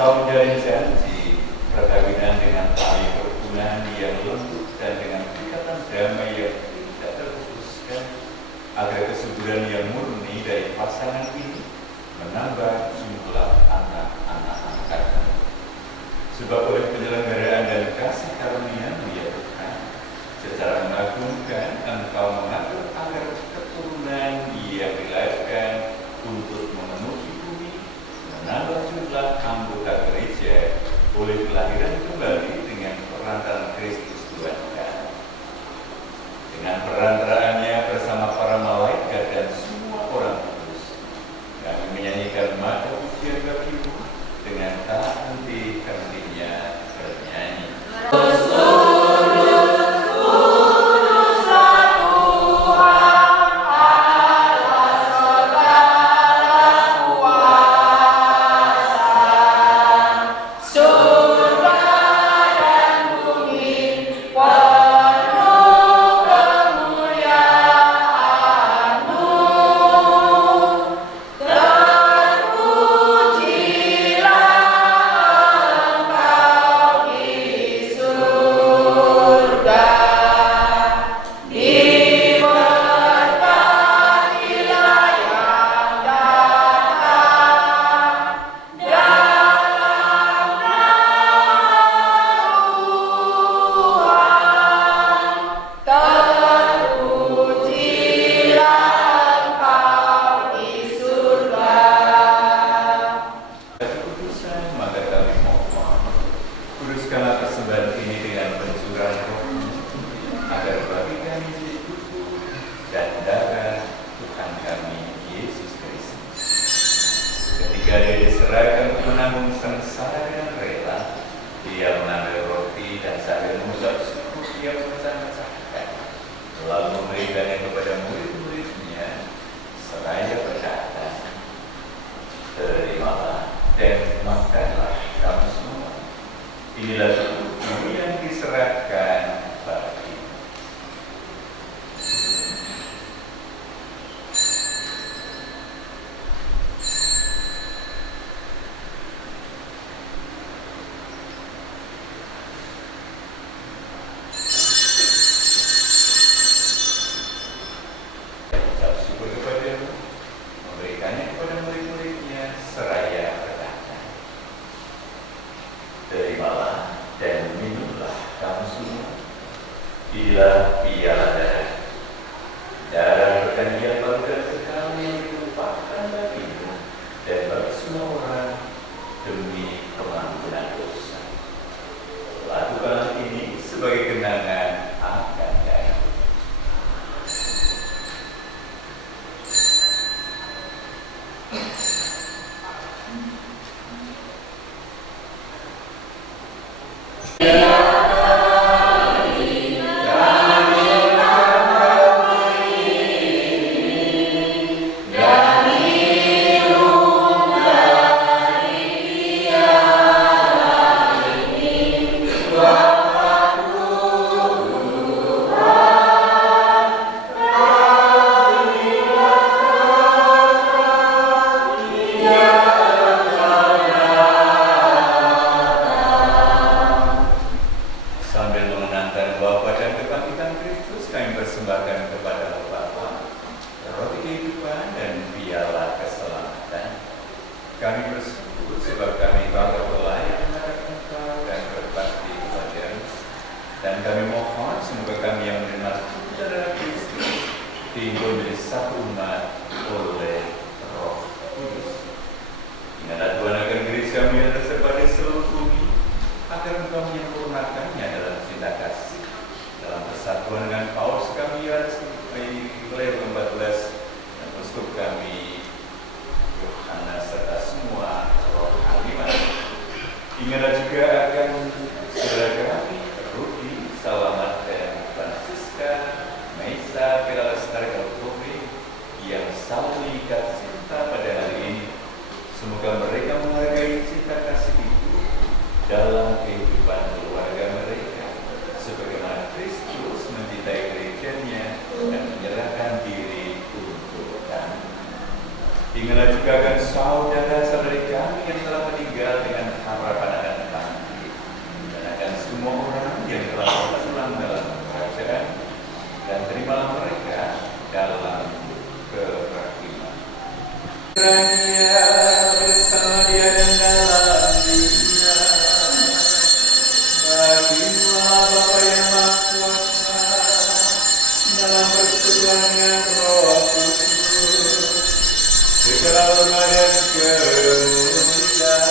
engkau janji perkawinan dengan tali perkebunan yang lembut dan dengan ikatan damai yang tidak terputuskan, agar kesuburan yang murni dari pasangan ini menambah jumlah anak-anak angkatmu. Sebab oleh penyelenggaraan dan kasih karunia-Mu ya Tuhan, secara mengagumkan Engkau mengatur agar keturunan yang dilahirkan untuk memenuhi bumi menambah jumlah anggota gereja oleh kelahiran kembali dengan perantaraan Kristus Tuhan kami. Dengan perantaraannya bersama para malaikat dan semua orang kudus, kami menyanyikan mata pujian bagi-Mu dengan tak henti-hentinya bernyanyi. Ingatlah juga akan saudara-saudari kami yang telah meninggal dengan dalam dunia. Berilah Bapa yang Maha Kuasa dalam persekutuan dengan Roh Kudus, segala hormat dan kemuliaan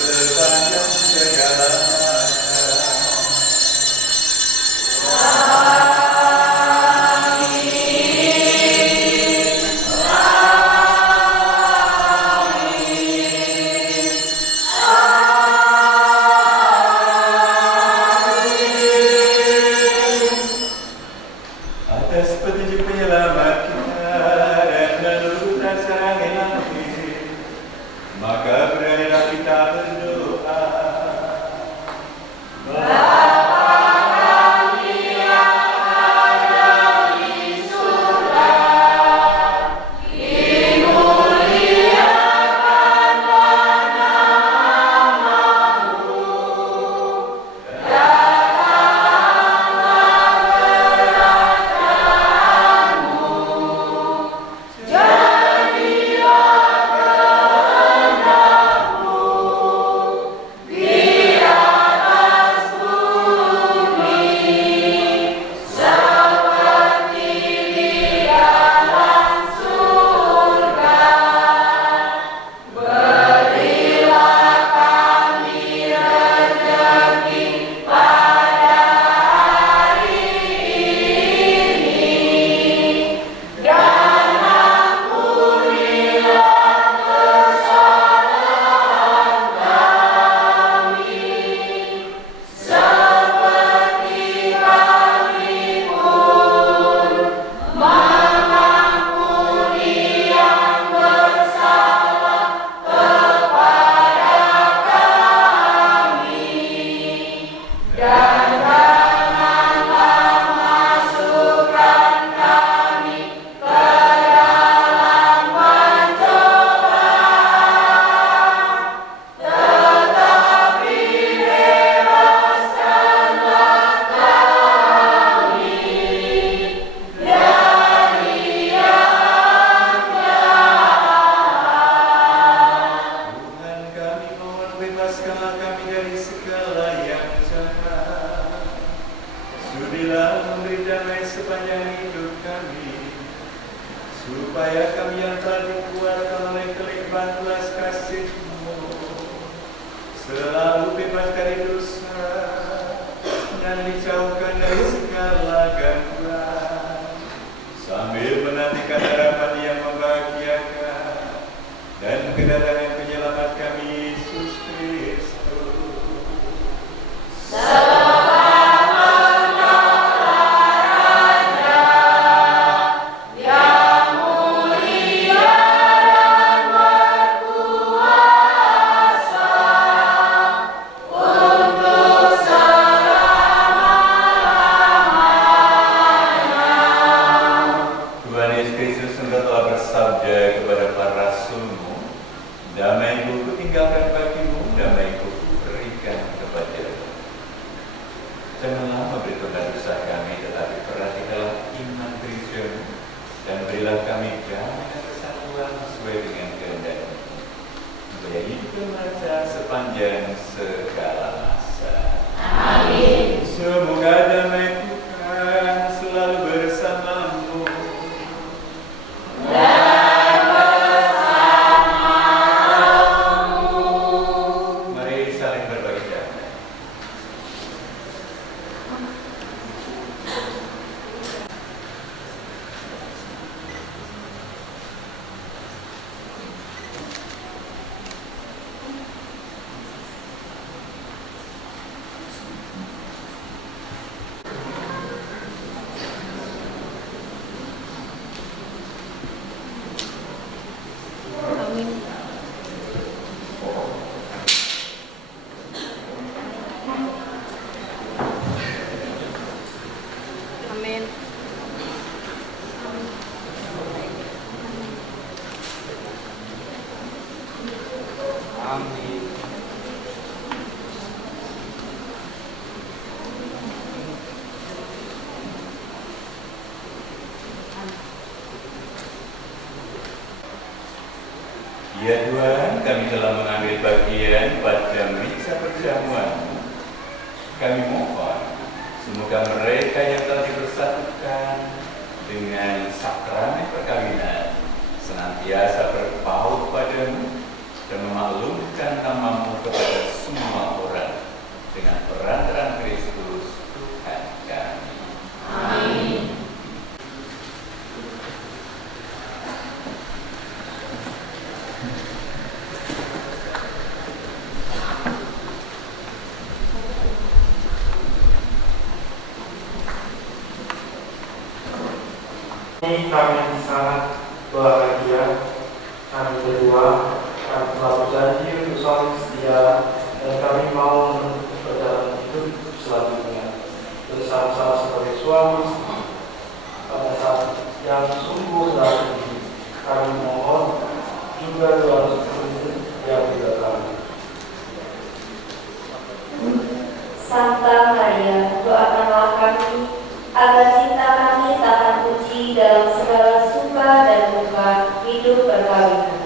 sepanjang segala masa. Atas petunjuk penyelamat kita dan menurut acara ilahi, maka beranilah kita berdoa. Bebaskanlah kami dari segala yang jahat. Sudilah memberi damai sepanjang hidup kami, supaya kami yang telah dikuatkan oleh kelimpahan belas kasih-Mu selalu bebas dari dosa dan dijauhkan dari segala gangguan, sambil menantikan harapan yang membahagiakan dan kedatangan penyelamat kami, Yesus Kristus. Tuhan Yesus Kristus engkau telah bersabda kepada para rasul-Mu, damai-Ku kutinggalkan bagimu, damai-Ku kuberikan kepadamu. Janganlah memberitahukan dosa kami, tetapi perhatikanlah iman gereja-Mu, dan berilah kami damai dan kesatuan sesuai dengan kehendak-Mu, supaya hidup mereka sepanjang segala masa. Amin. Semoga damai Tuhan selalu bersamamu. Mari saling berbagi damai. Amin. Amin. Ya Tuhan, kami telah mengambil bagian pada misa perjamuan. Kami mohon, semoga mereka yang telah dipersatukan dengan sakramen perkawinan senantiasa berpaut padamu dan memaklumkan namamu kepada semua orang dengan perantaraan Kristus Tuhan kami. Amin. Ini kami sangat bahagia, kami berdua, kami telah berjanji untuk saling setia dan kami mau menempuh perjalanan hidup selanjutnya bersama-sama sebagai suami istri. Pada saat yang sungguh nanti kami mohon juga doa restu yang tidak kami. Santa Maria, doakanlah kami agar cinta kami tak terpuji dalam segala suka dan duka hidup perkawinan.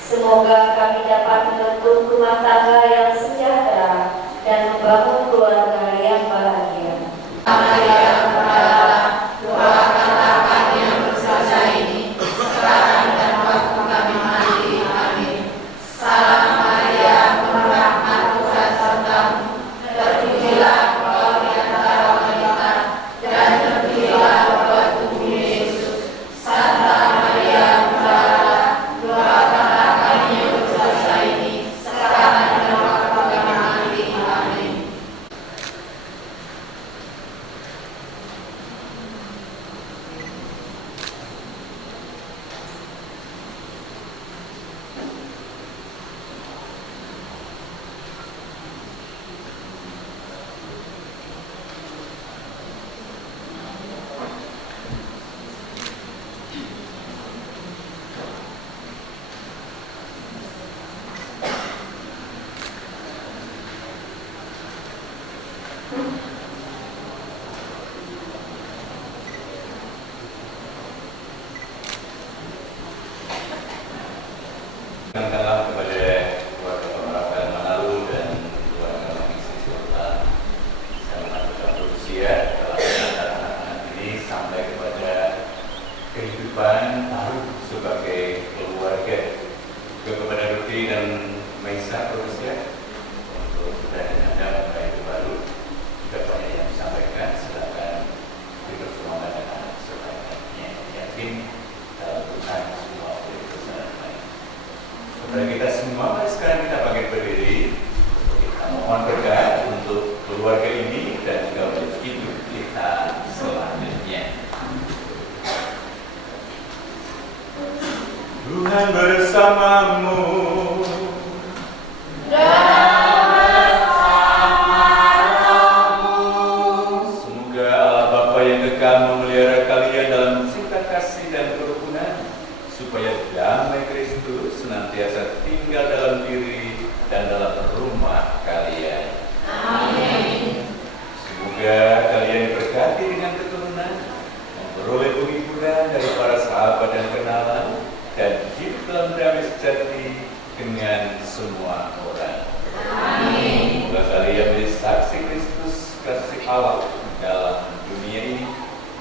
Semoga kami dapat membentuk rumah tangga yang sejahtera dan membangun keluarga yang bahagia. Maria, berdoalah, doakanlah kami yang bersaja ini, sekarang dan waktu kami mati. Amin. Salam Maria, penuh rahmat Tuhan sertamu, terpujilah engkau di antara wanita, dan terpujilah buah tubuh Yesus. Santa Maria, berdoalah, doakanlah kami yang bersaja ini, sekarang dan waktu kami mati. Amin. Salamkanlah kepada keluarga Pemerakan Manado dan keluarga Mangisi Sultan. Saya tetap berusia dalam anak-anak ini sampai kepada kehidupan baru sebagai keluarga. Juga kepada Ruti dan Maisa berusia untuk dan Anda memulai baru. Juga banyak yang disampaikan, silakan dipersemangat dengan sebaik-baiknya. Yakin dalam Tuhan semua boleh berjalan baik. Kepada kita semua, mari sekarang kita bangkit berdiri. Kita mohon berkat untuk keluarga ini dan juga untuk hidup kita selanjutnya. Tuhan bersamamu. Semoga Allah Bapa yang kekal memelihara kalian dalam cinta kasih dan kerukunan, supaya damai Kristus senantiasa tinggal dalam diri dan dalam rumah kalian. Amin. Semoga kalian diberkati dengan keturunan, memperoleh penghiburan dari para sahabat dan kenalan, dan hidup dalam damai sejati dengan semua orang. Amin. Semoga kalian menjadi saksi Kristus kasih Allah dalam dunia ini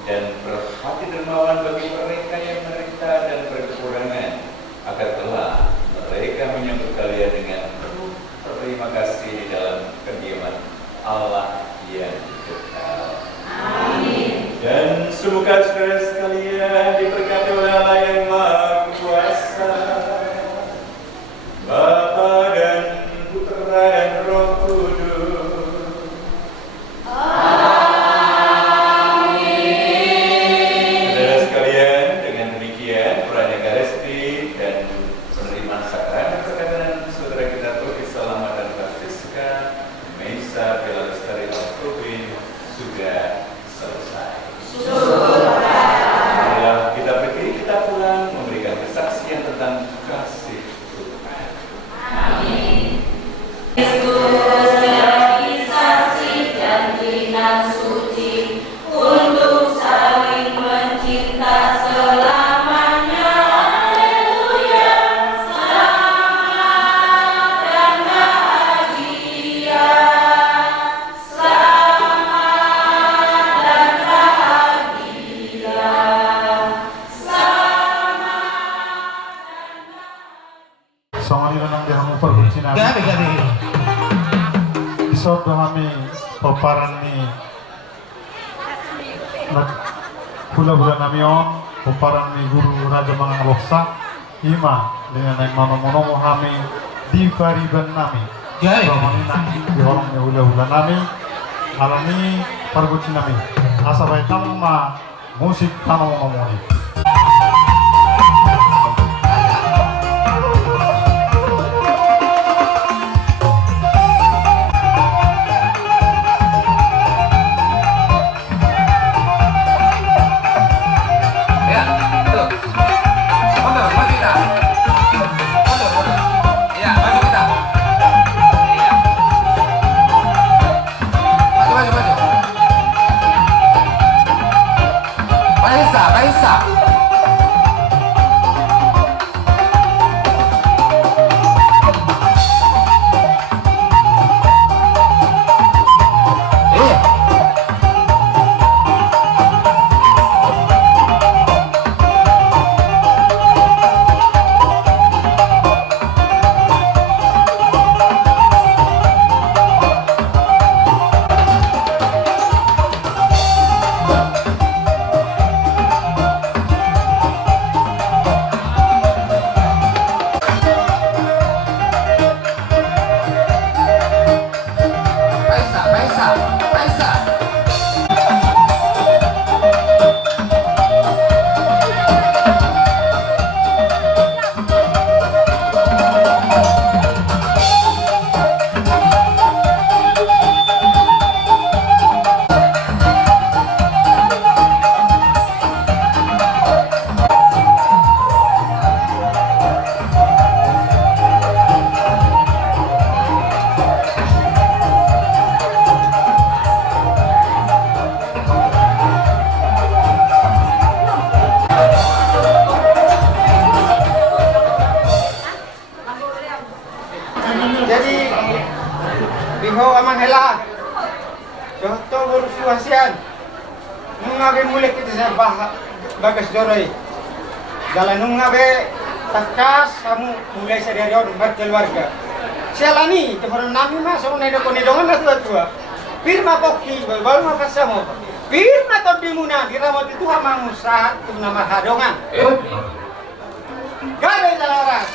dan berhati dermawan bagi mereka yang menderita dan berkekurangan, agar kelak mereka menyambut kalian dengan penuh terima kasih di dalam kediaman Allah yang kekal. Amin. Dan semoga saudara sekalian diberkati oleh Allah yang Maha Kuasa, Bapa dan Putra dan Roh Kudus. Amin. Somali nang dia hamu perbuci nabi. Gabi. Isod kami paparan ni pula nami on paparan ni guru Raja Mangaboksa ima dengan yang mono kami di pariban nami. Somali nang di orang ni hula nami alami perbuci nami. Asa baik tamu ma musik tamu ngomoni. Bagas doroi galanung ngabe takas kamu mulai dari orang berkeluarga sialani teman nami mas sama nenek konidongan tua firma koki baru makan sama firma todimuna dirawat itu hama musa itu nama hadongan gabe talaras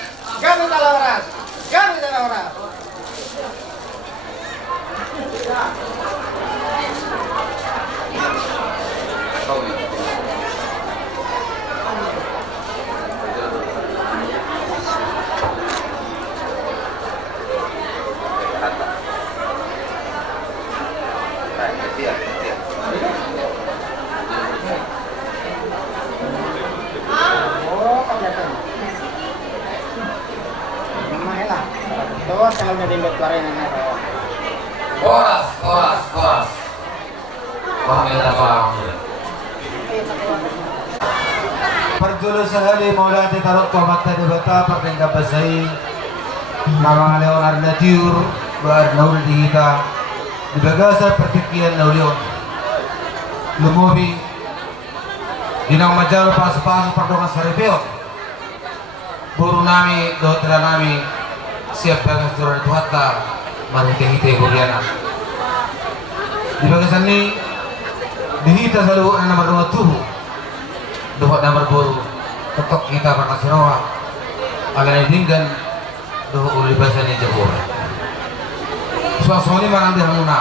Koras. Perjulu sehari maula taruh tomat tadi bata pertengah basai Mamang Leonardo Natiur bernaul di kita di bagasa pertikian naulion lumobi dinang majal pas-pas perdongan saripeo buru nami dotra nami siap bagas turun tuhatta marite-hite huriana di bagasan ini dihita selalu anak nomor 2 tubuh doa nomor buru ketok kita berkasirawa agar dinggan doa ulibasan yang jauh suasana mana dia muna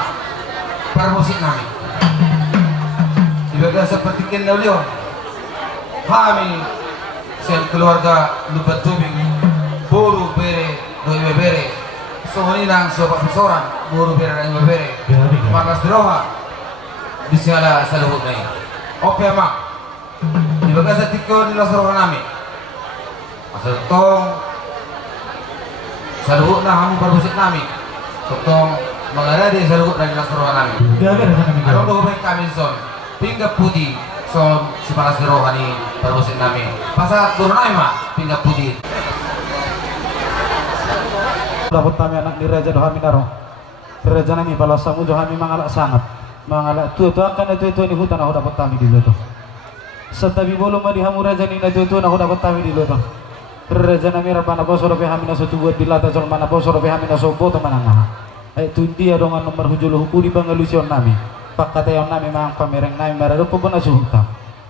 permusik nami di bagasan seperti kenalion kami sen keluarga lubat tubing buru bere doi bere sohoni nang sobat pesoran buru bere nang bere maka seroha disiala saluhut nai oke mak di bagasa tiko di lasroha nami asal tong saluhut na hamu permusik nami tong mengaradi saluhut na di lasroha nami adong doa baik kami son pinggap putih so si para rohani permusik nami pasat turun mak pinggap putih dapat kami anak di Raja Dohami Naro Raja nami pala samu Dohami mangalak sangat mangalak tu akan itu ni hutan aku dapat kami di luto setabi bolong madi hamu Raja ni itu aku dapat kami di luto Raja nami rapana poso rope hamina so tubuat dilata sol mana poso rope hamina so boto mananga tu dia dongan nomor hujul hukuri bangalusion nami pakata yang nami mang pamereng nami marado pebona suhuta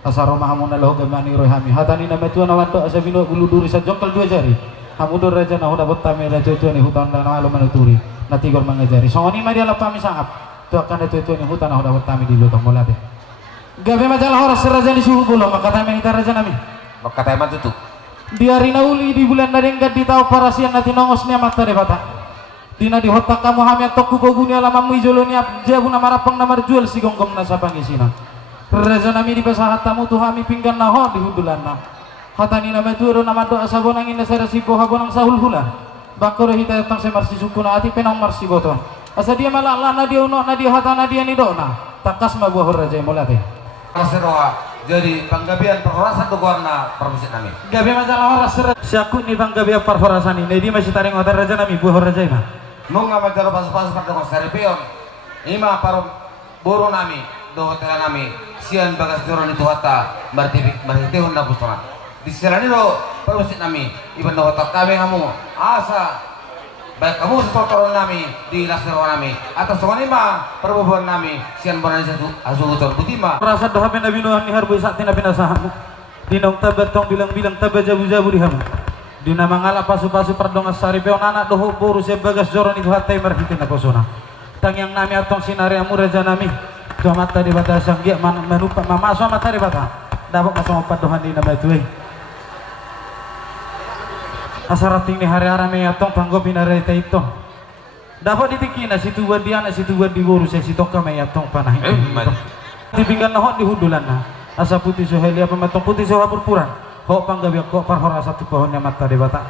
asaro mahamuna lahu gamani roy hami hatani nama tuan awanto asabino guluduri sa jongkal dua jari hamudur raja na huda bottame la tuan hutan dan alo manuturi natigor mangajari songoni mari ala pami sangap tu akan tuan hutan na huda bottame di lutong molate gabe majalah horas raja ni suhu bulo makata me raja nami makata eman tutu diari nauli di bulan narengga di tau parasian nati nongos ni amat tade bata dina di hotak kamu hamia toku boguni alamamu ijoloni jabu nama rapang nama jual si gonggom nasa pangisina raja nami di pasahat tamu tu hami pinggan naho di hudulan na hatani nama tu nama doa sabonangin nasara si poha bonang sahul hulan bakor hita datang semar si suku na ati penang marsi boton asa dia malah lana dia uno na dia hatana dia ni dona takas ma buah raja molate Raseroa jadi panggabian perhorasan tu warna permusit nami gabe majalah horas siaku ni panggabian perhorasan ini dia masih taring hotel raja nami buah raja ima nunga majaro pas-pas pada konseri pion ima paru boro nami do hotel nami sian bagas joron itu hata marhitehun na busona di selani do permusit nami iban do hotel kami kamu asa baik kamu setor nami di lasero nami atas songoni ma perbubuhan nami sian bonan satu azuhutor putima rasa doha pena binuhan ni harbu sakti na pinasahamu dinong tabatong bilang-bilang tabajabu-jabu dihamu dina mangala pasu-pasu perdongas sari peon anak doho boru sebagas joron itu hatai marhitin na posona tang yang nami atong sinari amu raja nami doa mata di bata sanggia manupa mamaso mata di bata dapat masuk empat dohan di nama itu asarating ni hari-hari me atong panggo pinareta ito dapat ditikina situ buat dia situ buat diboru saya situ kami atong panah di pinggan nahon di hudulan na asa putih soheli apa matong putih soha purpuran ho panggabi ko parhora satu pohonnya mata di bata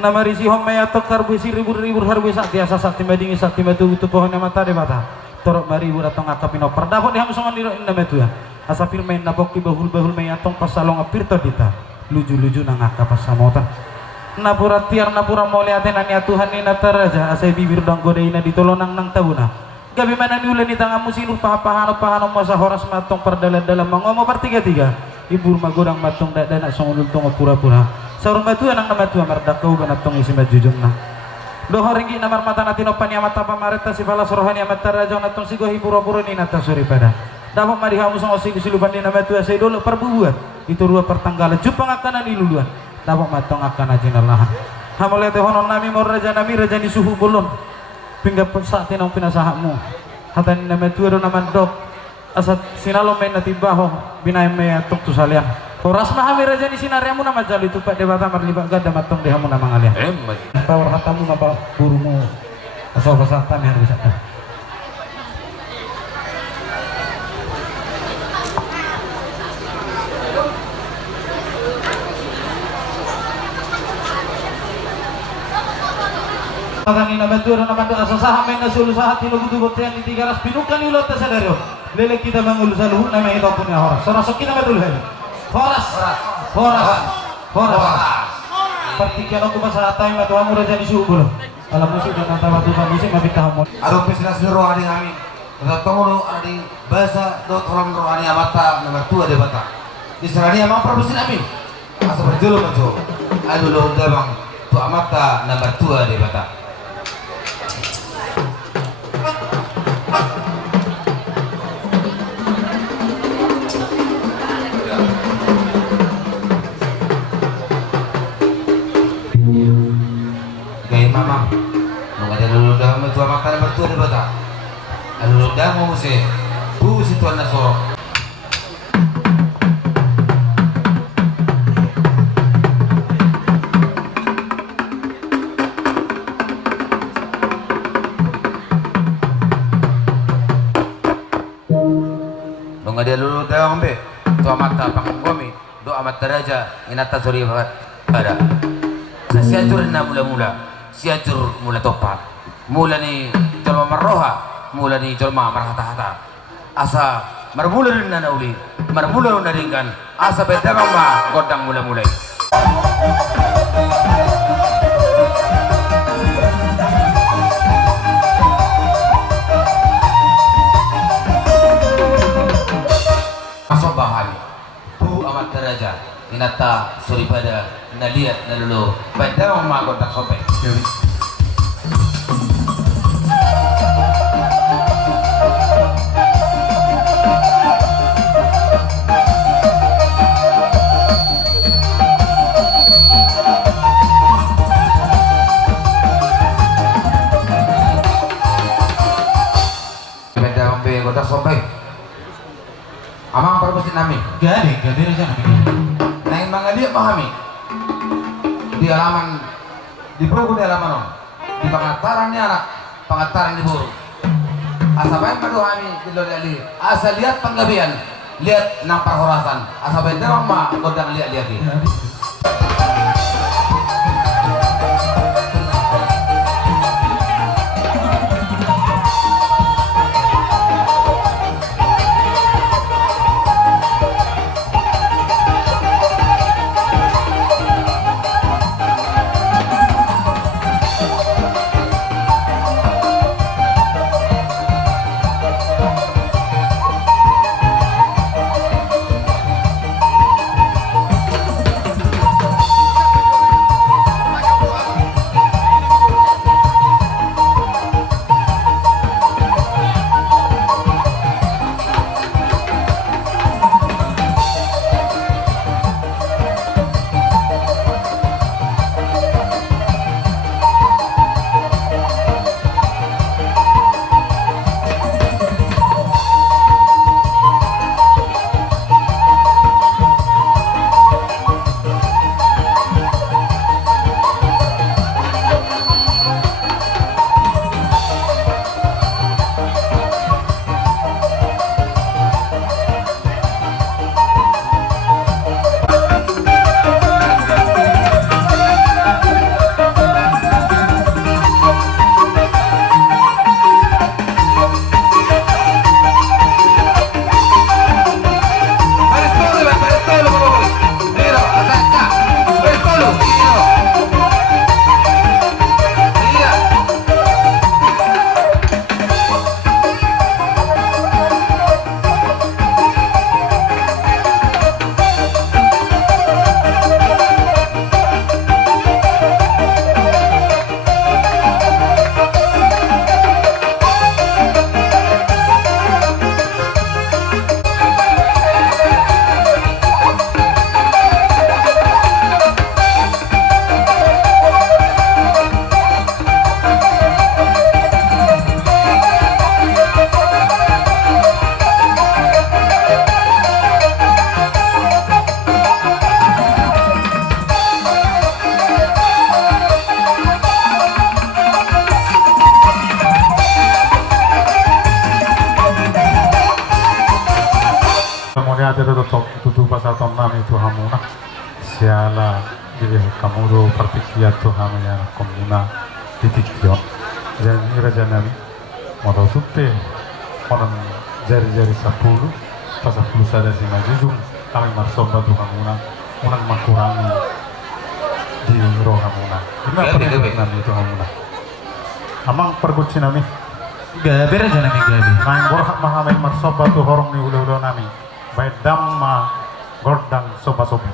nama risi hom me atong karbuisi ribu-ribu harbu sakti asa sakti madingi sakti matu itu pohonnya mata di bata torok mari bu datang akapino perdapat di hamsongan diro inna metu ya asa pirmain napok ki bahul me atong pasalong apirto dita luju-luju nang akapasamotan napura tiar napura moliate nania Tuhan ni nataraja asai bibir dong godeina ditolonang nang tabuna gabi mana ni ulan itang amusinu pahano masa horas matong perdalan-dalam mangomo pertiga-tiga ibu rumah godang matong dana songulul tongo pura-pura sarung batu nang nama tua mardakau banatong isi majujungna doho ringgi namar mata natino paniamata pamareta si balas rohani amata raja natong sigohi pura-pura ni nata suri pada dapat mari hamu songosi disilupan ni nama tua saya dulu perbubuan itu rua pertanggalan jupang akanan iluluan dapat matong akan ajin Allah hamole tehonon nami mor raja nami raja ni suhu bulun pinggap saat tinong pinasahamu hatan nama tua do nama dok asat sinalo main natibaho binay may atok tu salian oras na kami raja ni sinaryamu nama jalo itu pak debata marlibat gada matong dehamu nama ngalian tawar hatamu ngapa burumu asal pasatan yang bisa Pagani na betura na madu asasaha may nasul sa hati lugu tu yang di 300 pinukan ulo ta sa dario lele kita mangul sa luhu na may ito punya horas sorasok kita madul hel horas pertikian aku pasal atay matuha mura dyan isuubulo alam mo siya ng tawa tuhan isi mabitahan mo adong pesinas ni rohani kami tatomo ading bahasa do tolong rohani amata nomor 2 de bata diserani amang produksi kami asa berjulu majo anu lo dabang tu amata nomor 2 de bata mama nung ada lulu dah mau tua makan bertua di bata lulu dah mau se bu si tuan nasoro nung ada lulu dah ngombe tua mata panggomi doa mata raja inata suri pada siatur na mula-mula siatur mula topa mula ni jolma marroha mula ni jolma marhata-hata asa marmula rin na nauli marmula rin na ringan asa bedamang ma godang mula-mulay masuk bahari bu amat daraja nata suripada naliat nalulu pada mama kontak sopek. Kontak sopek. Amang perbusin nami. Gabi aja nami. Nang mga dia pahami. Di halaman di buku di halaman on. Di pengataran ni anak, pengataran di buru. Asa bayan paduhami di loli asa lihat penggabian, lihat nang perhorasan. Asa bayan derong ma kodang lihat lagi. tutupa sa nami Tuhan muna siala jadi kamuro partikiat Tuhan ya komuna titikyo dan iraja nami modo tutte konon jari-jari 10 pas 10 sada si majujung kami marsoba Tuhan muna unang makurangi di roha muna ini apa nami Tuhan muna amang pergutsi nami gaber aja nami gabi main borhak mahamay marsoba tu horong ni ulo-ulo nami baik damma gordang soba-soba.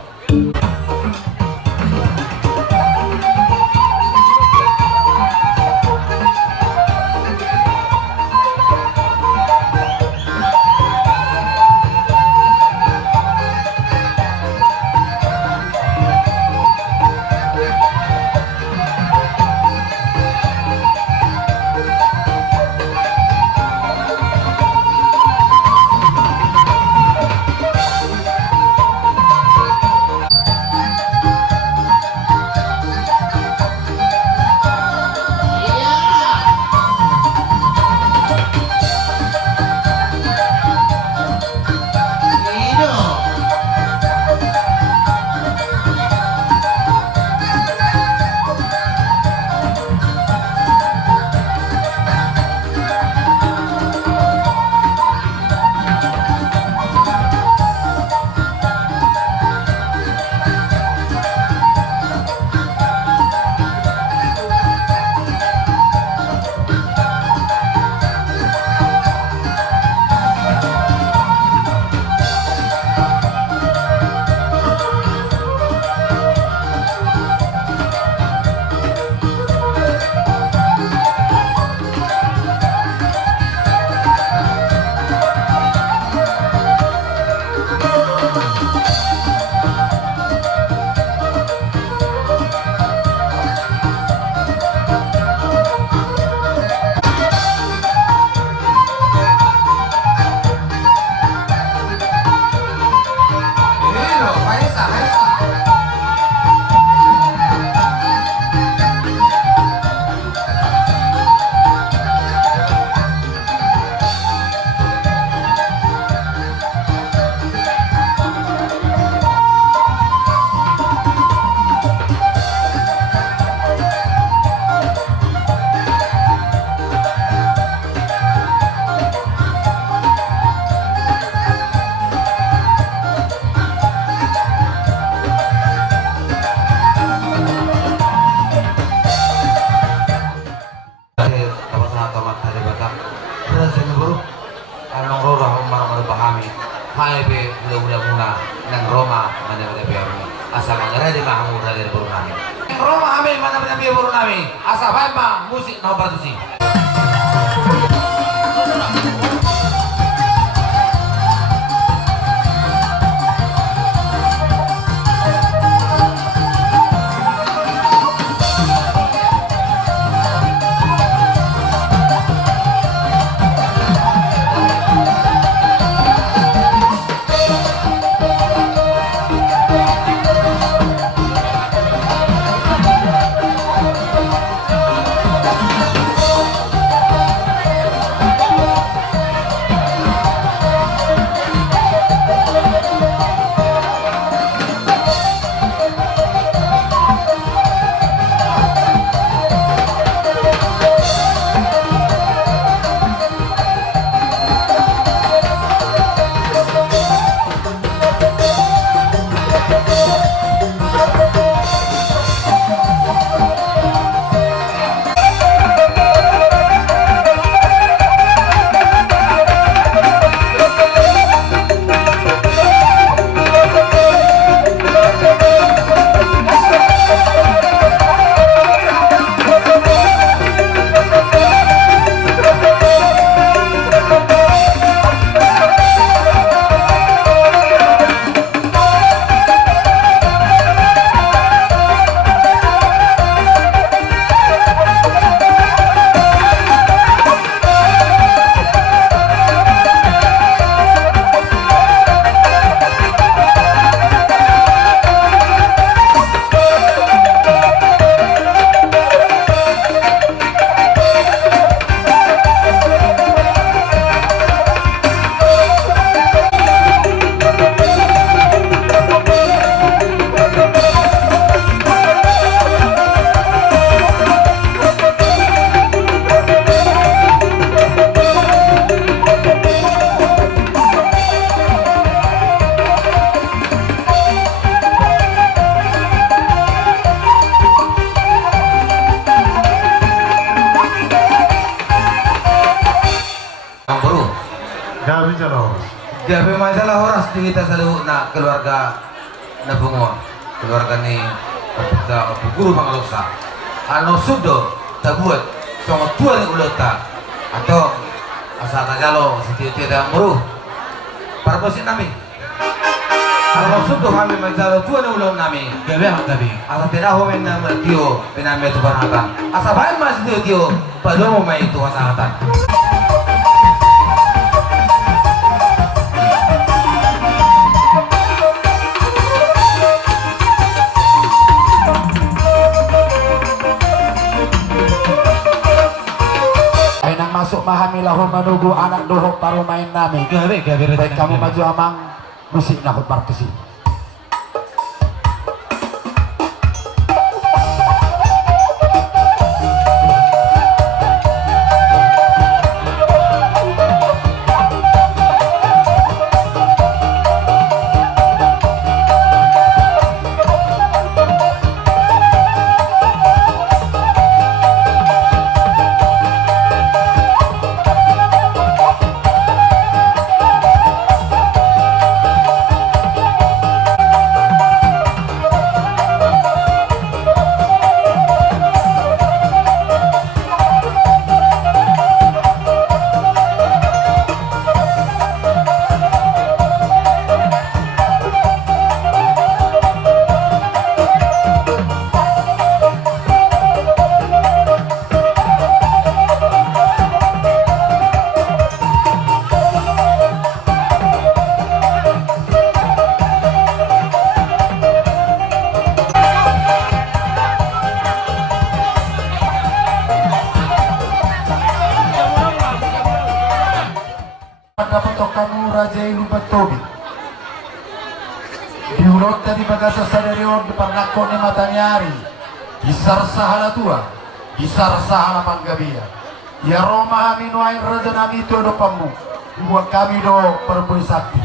asa bae mah musik no bertusi. Gabi masalah horas di kita selalu nak keluarga na bungo keluarga ni kita guru Bangalosa ano sudo tabuat sama tua ni ulota atau asa Tagalo setiap dah muru para bosin nami ano sudo kami masalah tua ni ulom nami gabi asa tidak homen nama tio pename tu barhatan asa baik mas tio padomo mai tu asahatan. Masuk mahami lahum menunggu anak dohok paru main nami. Baik kamu maju amang musik nahut bartusi. Kamu Raja Ilu Batobi diulot dari bagasa sadarion depan lakone matanyari isar sahala tua isar sahala panggabia ya Roma aminu ain Raja nami itu do pamu buat kami do perbuai sakti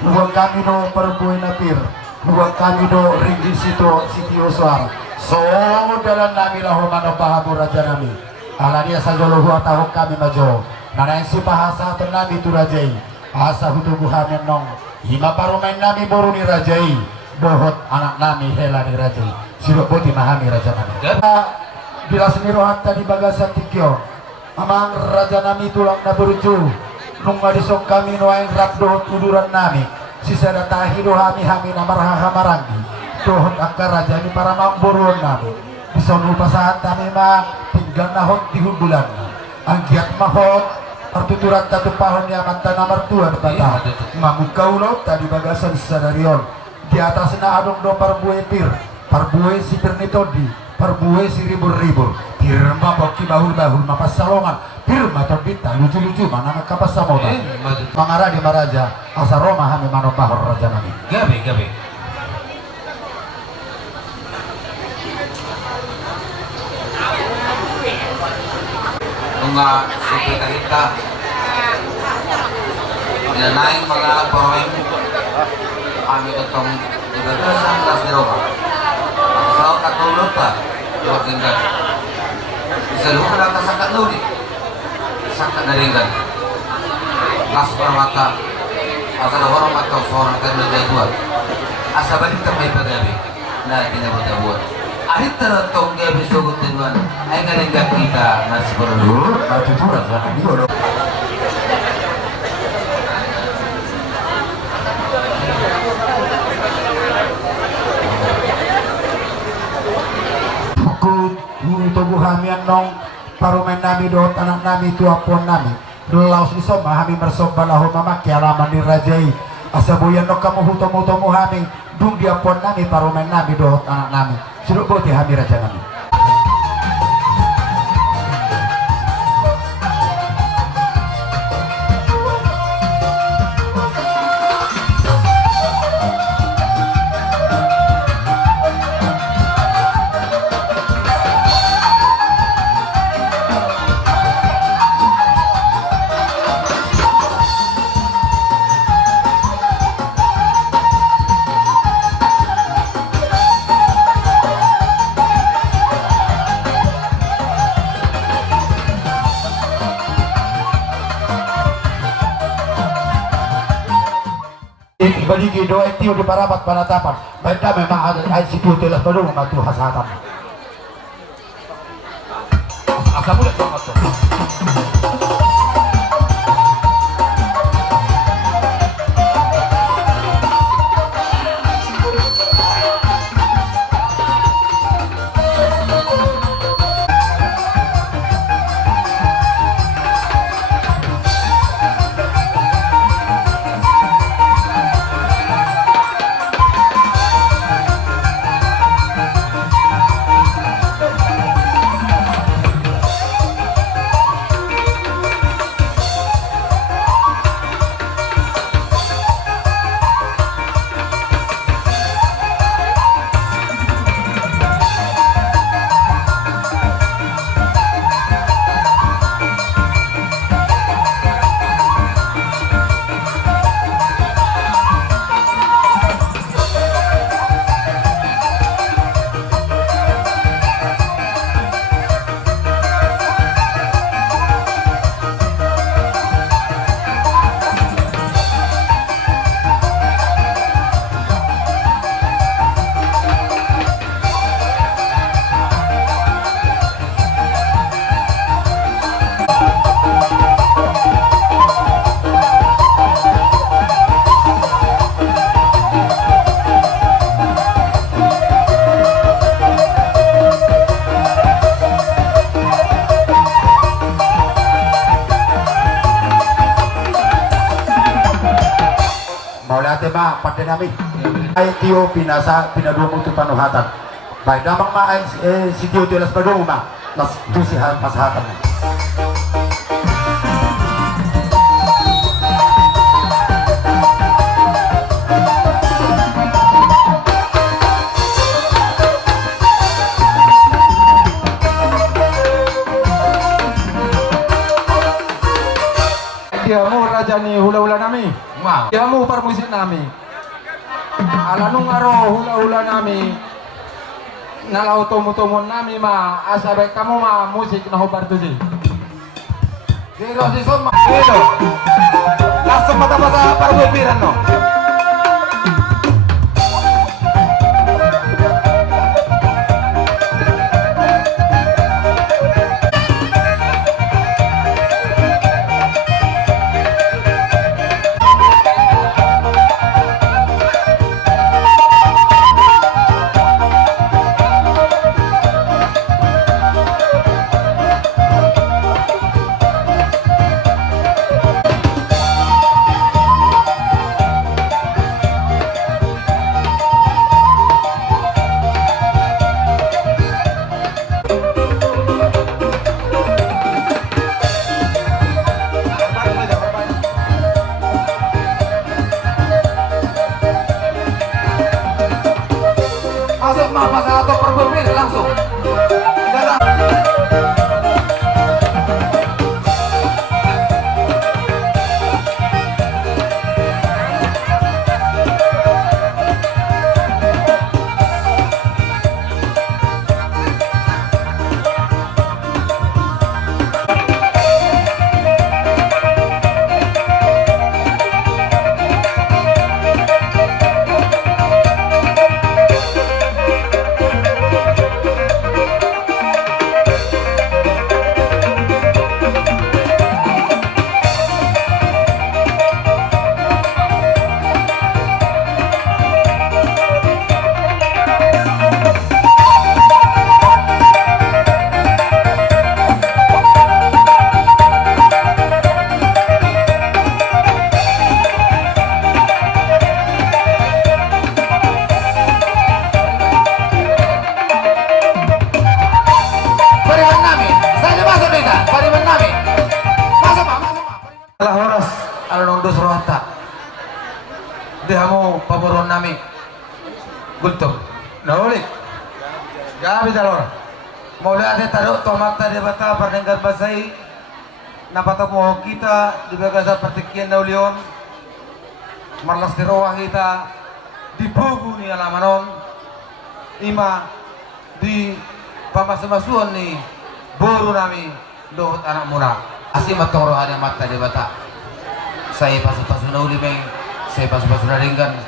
buat kami do perbuai napir buat kami do ringgit situ siti oswar so dalam nami lahomano pahamu Raja nami alania sajolo huwa tahu kami majo nana si bahasa tenami tu Rajai asa hutubu hamen nong hima parumain nami boru ni Rajai bohot anak nami hela ni Rajai sirok poti mahami Raja nami bila senirohan tadi bagasan tikyo amang raja nami tulang na berju nung adisok kami noeng rapdo tuduran nami sisa datahi dohami hami namarha hamarangi dohon akar raja ni para mamboron nami bisonu pasahan kami ma tinggal nahon di hudulan anggiat mahot pertuturan tatu pahon yang mantan nomor 2 bertata mamukaulo tadi bagasan sadarion di atas na adong do parbuai pir parbuai sipir nitodi parbuai si ribur-ribur tirma boki bahul-bahul mapas salongan pirma terbita lucu-lucu mana kapas samota mangara di maraja asa Roma hami mano bahor raja nami gabe Tunga supita kita dan naik mga paweng kami ketong ibagasan las di Roma sao katulog pa tinggal bisa lupa lang kasangkat ludi sangkat na ringgan las permata asa na horong atau seorang karena jadual asa balik may pagabi na tinabot-abot ahit tarotong gabi sugot dinuan ay garinggan kita na seperlu tuturan lah ini orang tubuh kami nong parumen nami dohot anak nami tuapon nami laos isoma kami mersob balahon mamaki alaman di rajai asabuyan nok kamu hutomu kami dung diapon nami parumen nami dohot anak nami suruh boti kami raja nami bagi gido etio di parapat panatapan baik kami memang ada situ telah perlu membantu hasatan asa boleh banget tuh tema pada nami ay tio pinasa pinadumo tu panuhatan baik damang ma ay si tio telas padumo ma las tu si pasahatan diamu raja ni hula-hula nami diamu permusik nami alanung aro hula-hula nami nalau tomo-tomo nami ma asabe kamu ma musik naho bartuji kiro si soma kiro langsung mata-mata parbupiran no Mulai ada taruh tomat tadi bata pernenggar basai napatapo kita di bagasa pertikian daulion marlas tirowa kita di bugu ni alamanon ima di pamasumasuan ni boru nami dohot anak muna asli matoro ada mata di bata saya pasu-pasu nauli meng saya pasu-pasu naringgan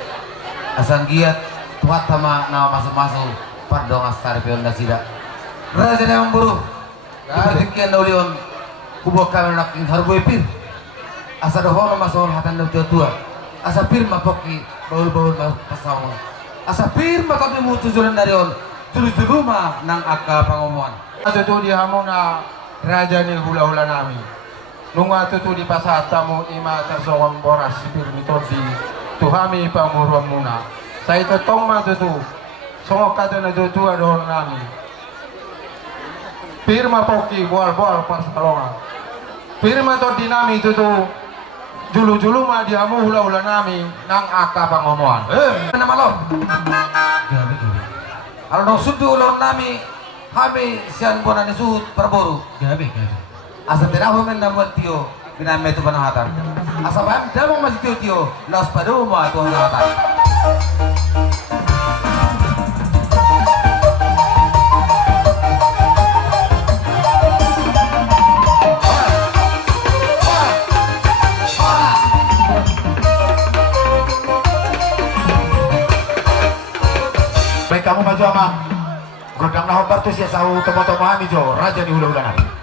asang giat tuat sama nama masuk-masuk pardong astar pion dasida raja yang buru pertikian daulion kubok kami nak harboy pir asa dohono masuk hatan tua asa pir mapoki baul-baul pasawang asa pir matabi mo tujulan darion tulu-tulu mah nang aka pangomuan ato tu di hamon na raja ni hula-hula nami nung ato tu di pasata mo ima tersawang boras pir mitodi tuhami pamuruan muna sa ito tong ma tu songok kato na tu adon nami pir mapoki bual-bual pasalonga pir mato dinami tu julu-julu mah diamu hula-hula nami nang aka pangomoan nama lo kalau nong sudu ulon nami kami sian bonan isut perboru asa terahu men namuat tio biname tu panahatan asa paham dalam masih tio las padu ma tu panahatan baik kamu maju sama godang nahon bartus ya sahu tomo-tomo kami jo raja di hula-hula nami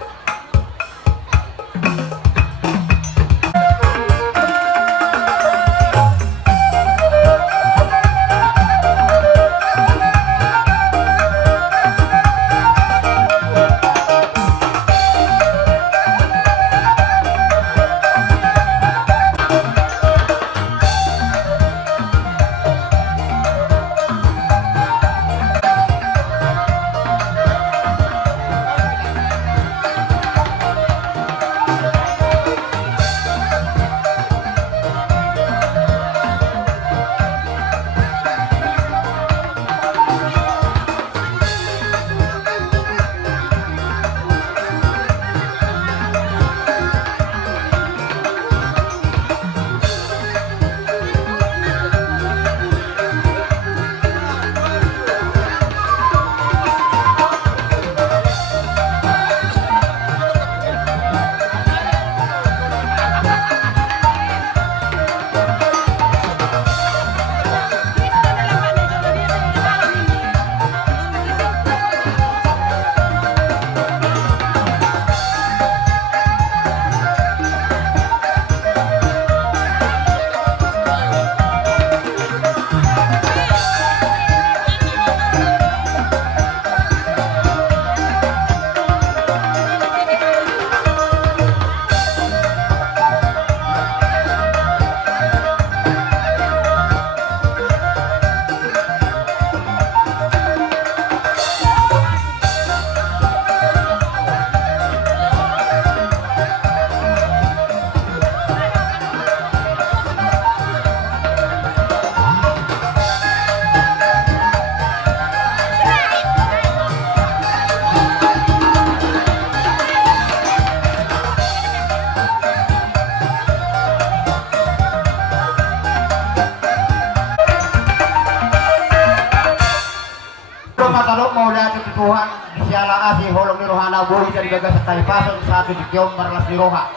Tuhan siala asih holong nirohana boi dari gagas sekali pasang satu di kiom marlas niroha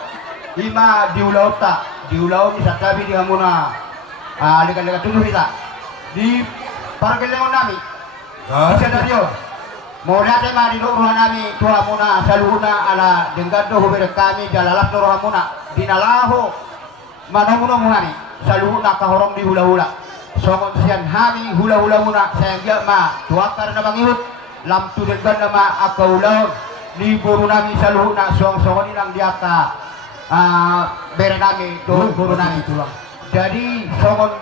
lima di ulau bisa tabi di hamuna lekan-lekan tunggu kita di parkelengon nami bisa dari mau lihat ma di niroha nami tuha muna saluna ala denggado hubere kami jalalas niroha muna dinalaho manomuno munani saluna kahorong di hula-hula songon sian hami hula-hula muna sayang ma tuakar na bangihut lam tudeggan nama akaulaw ni buru nami saluhuna song-songon ilang diata bere nami doon buru nami tulang jadi songon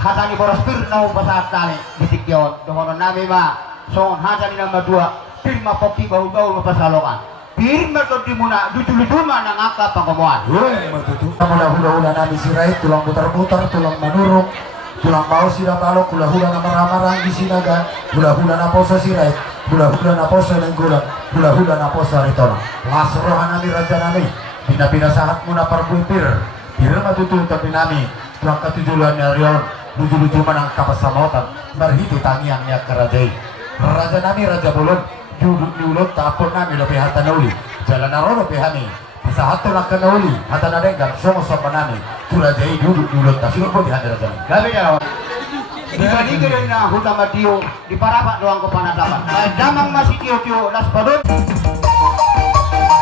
hatani borospir nau pasat tali bitik yun doon nami ma songon hatani nama dua pirma poki bau-bau mapasalongan pirma to dimuna ducu-ducuma nang aka pangkomoan matutu hula-hula nami sirait tulang putar-putar tulang manurung tulang mau sirap alok hula-hula na marang-marang di sinaga hula-hula na posa sirait hula-hula na poso ng gulat, hula-hula na poso ritono. Lasrohan nami raja nami, pinapinasahat mo na parbuipir, pira matututan nami, tuang katujulan niya riyon, luju-luju man ang kapasamotan, marhito tangiang niya karajay. Raja nami raja bulon, duduk tapon nami lopihatan uli, jalan naro lopihani, pasahat to lang kanauli, hata na rin gagsong-song nami, turajay duduk tasilog po di hati raja nami. Gabi ya. Di badi na hutang matiyo, di parapat doang ko panatapan. Damang masih tiyo-tiyo las padon.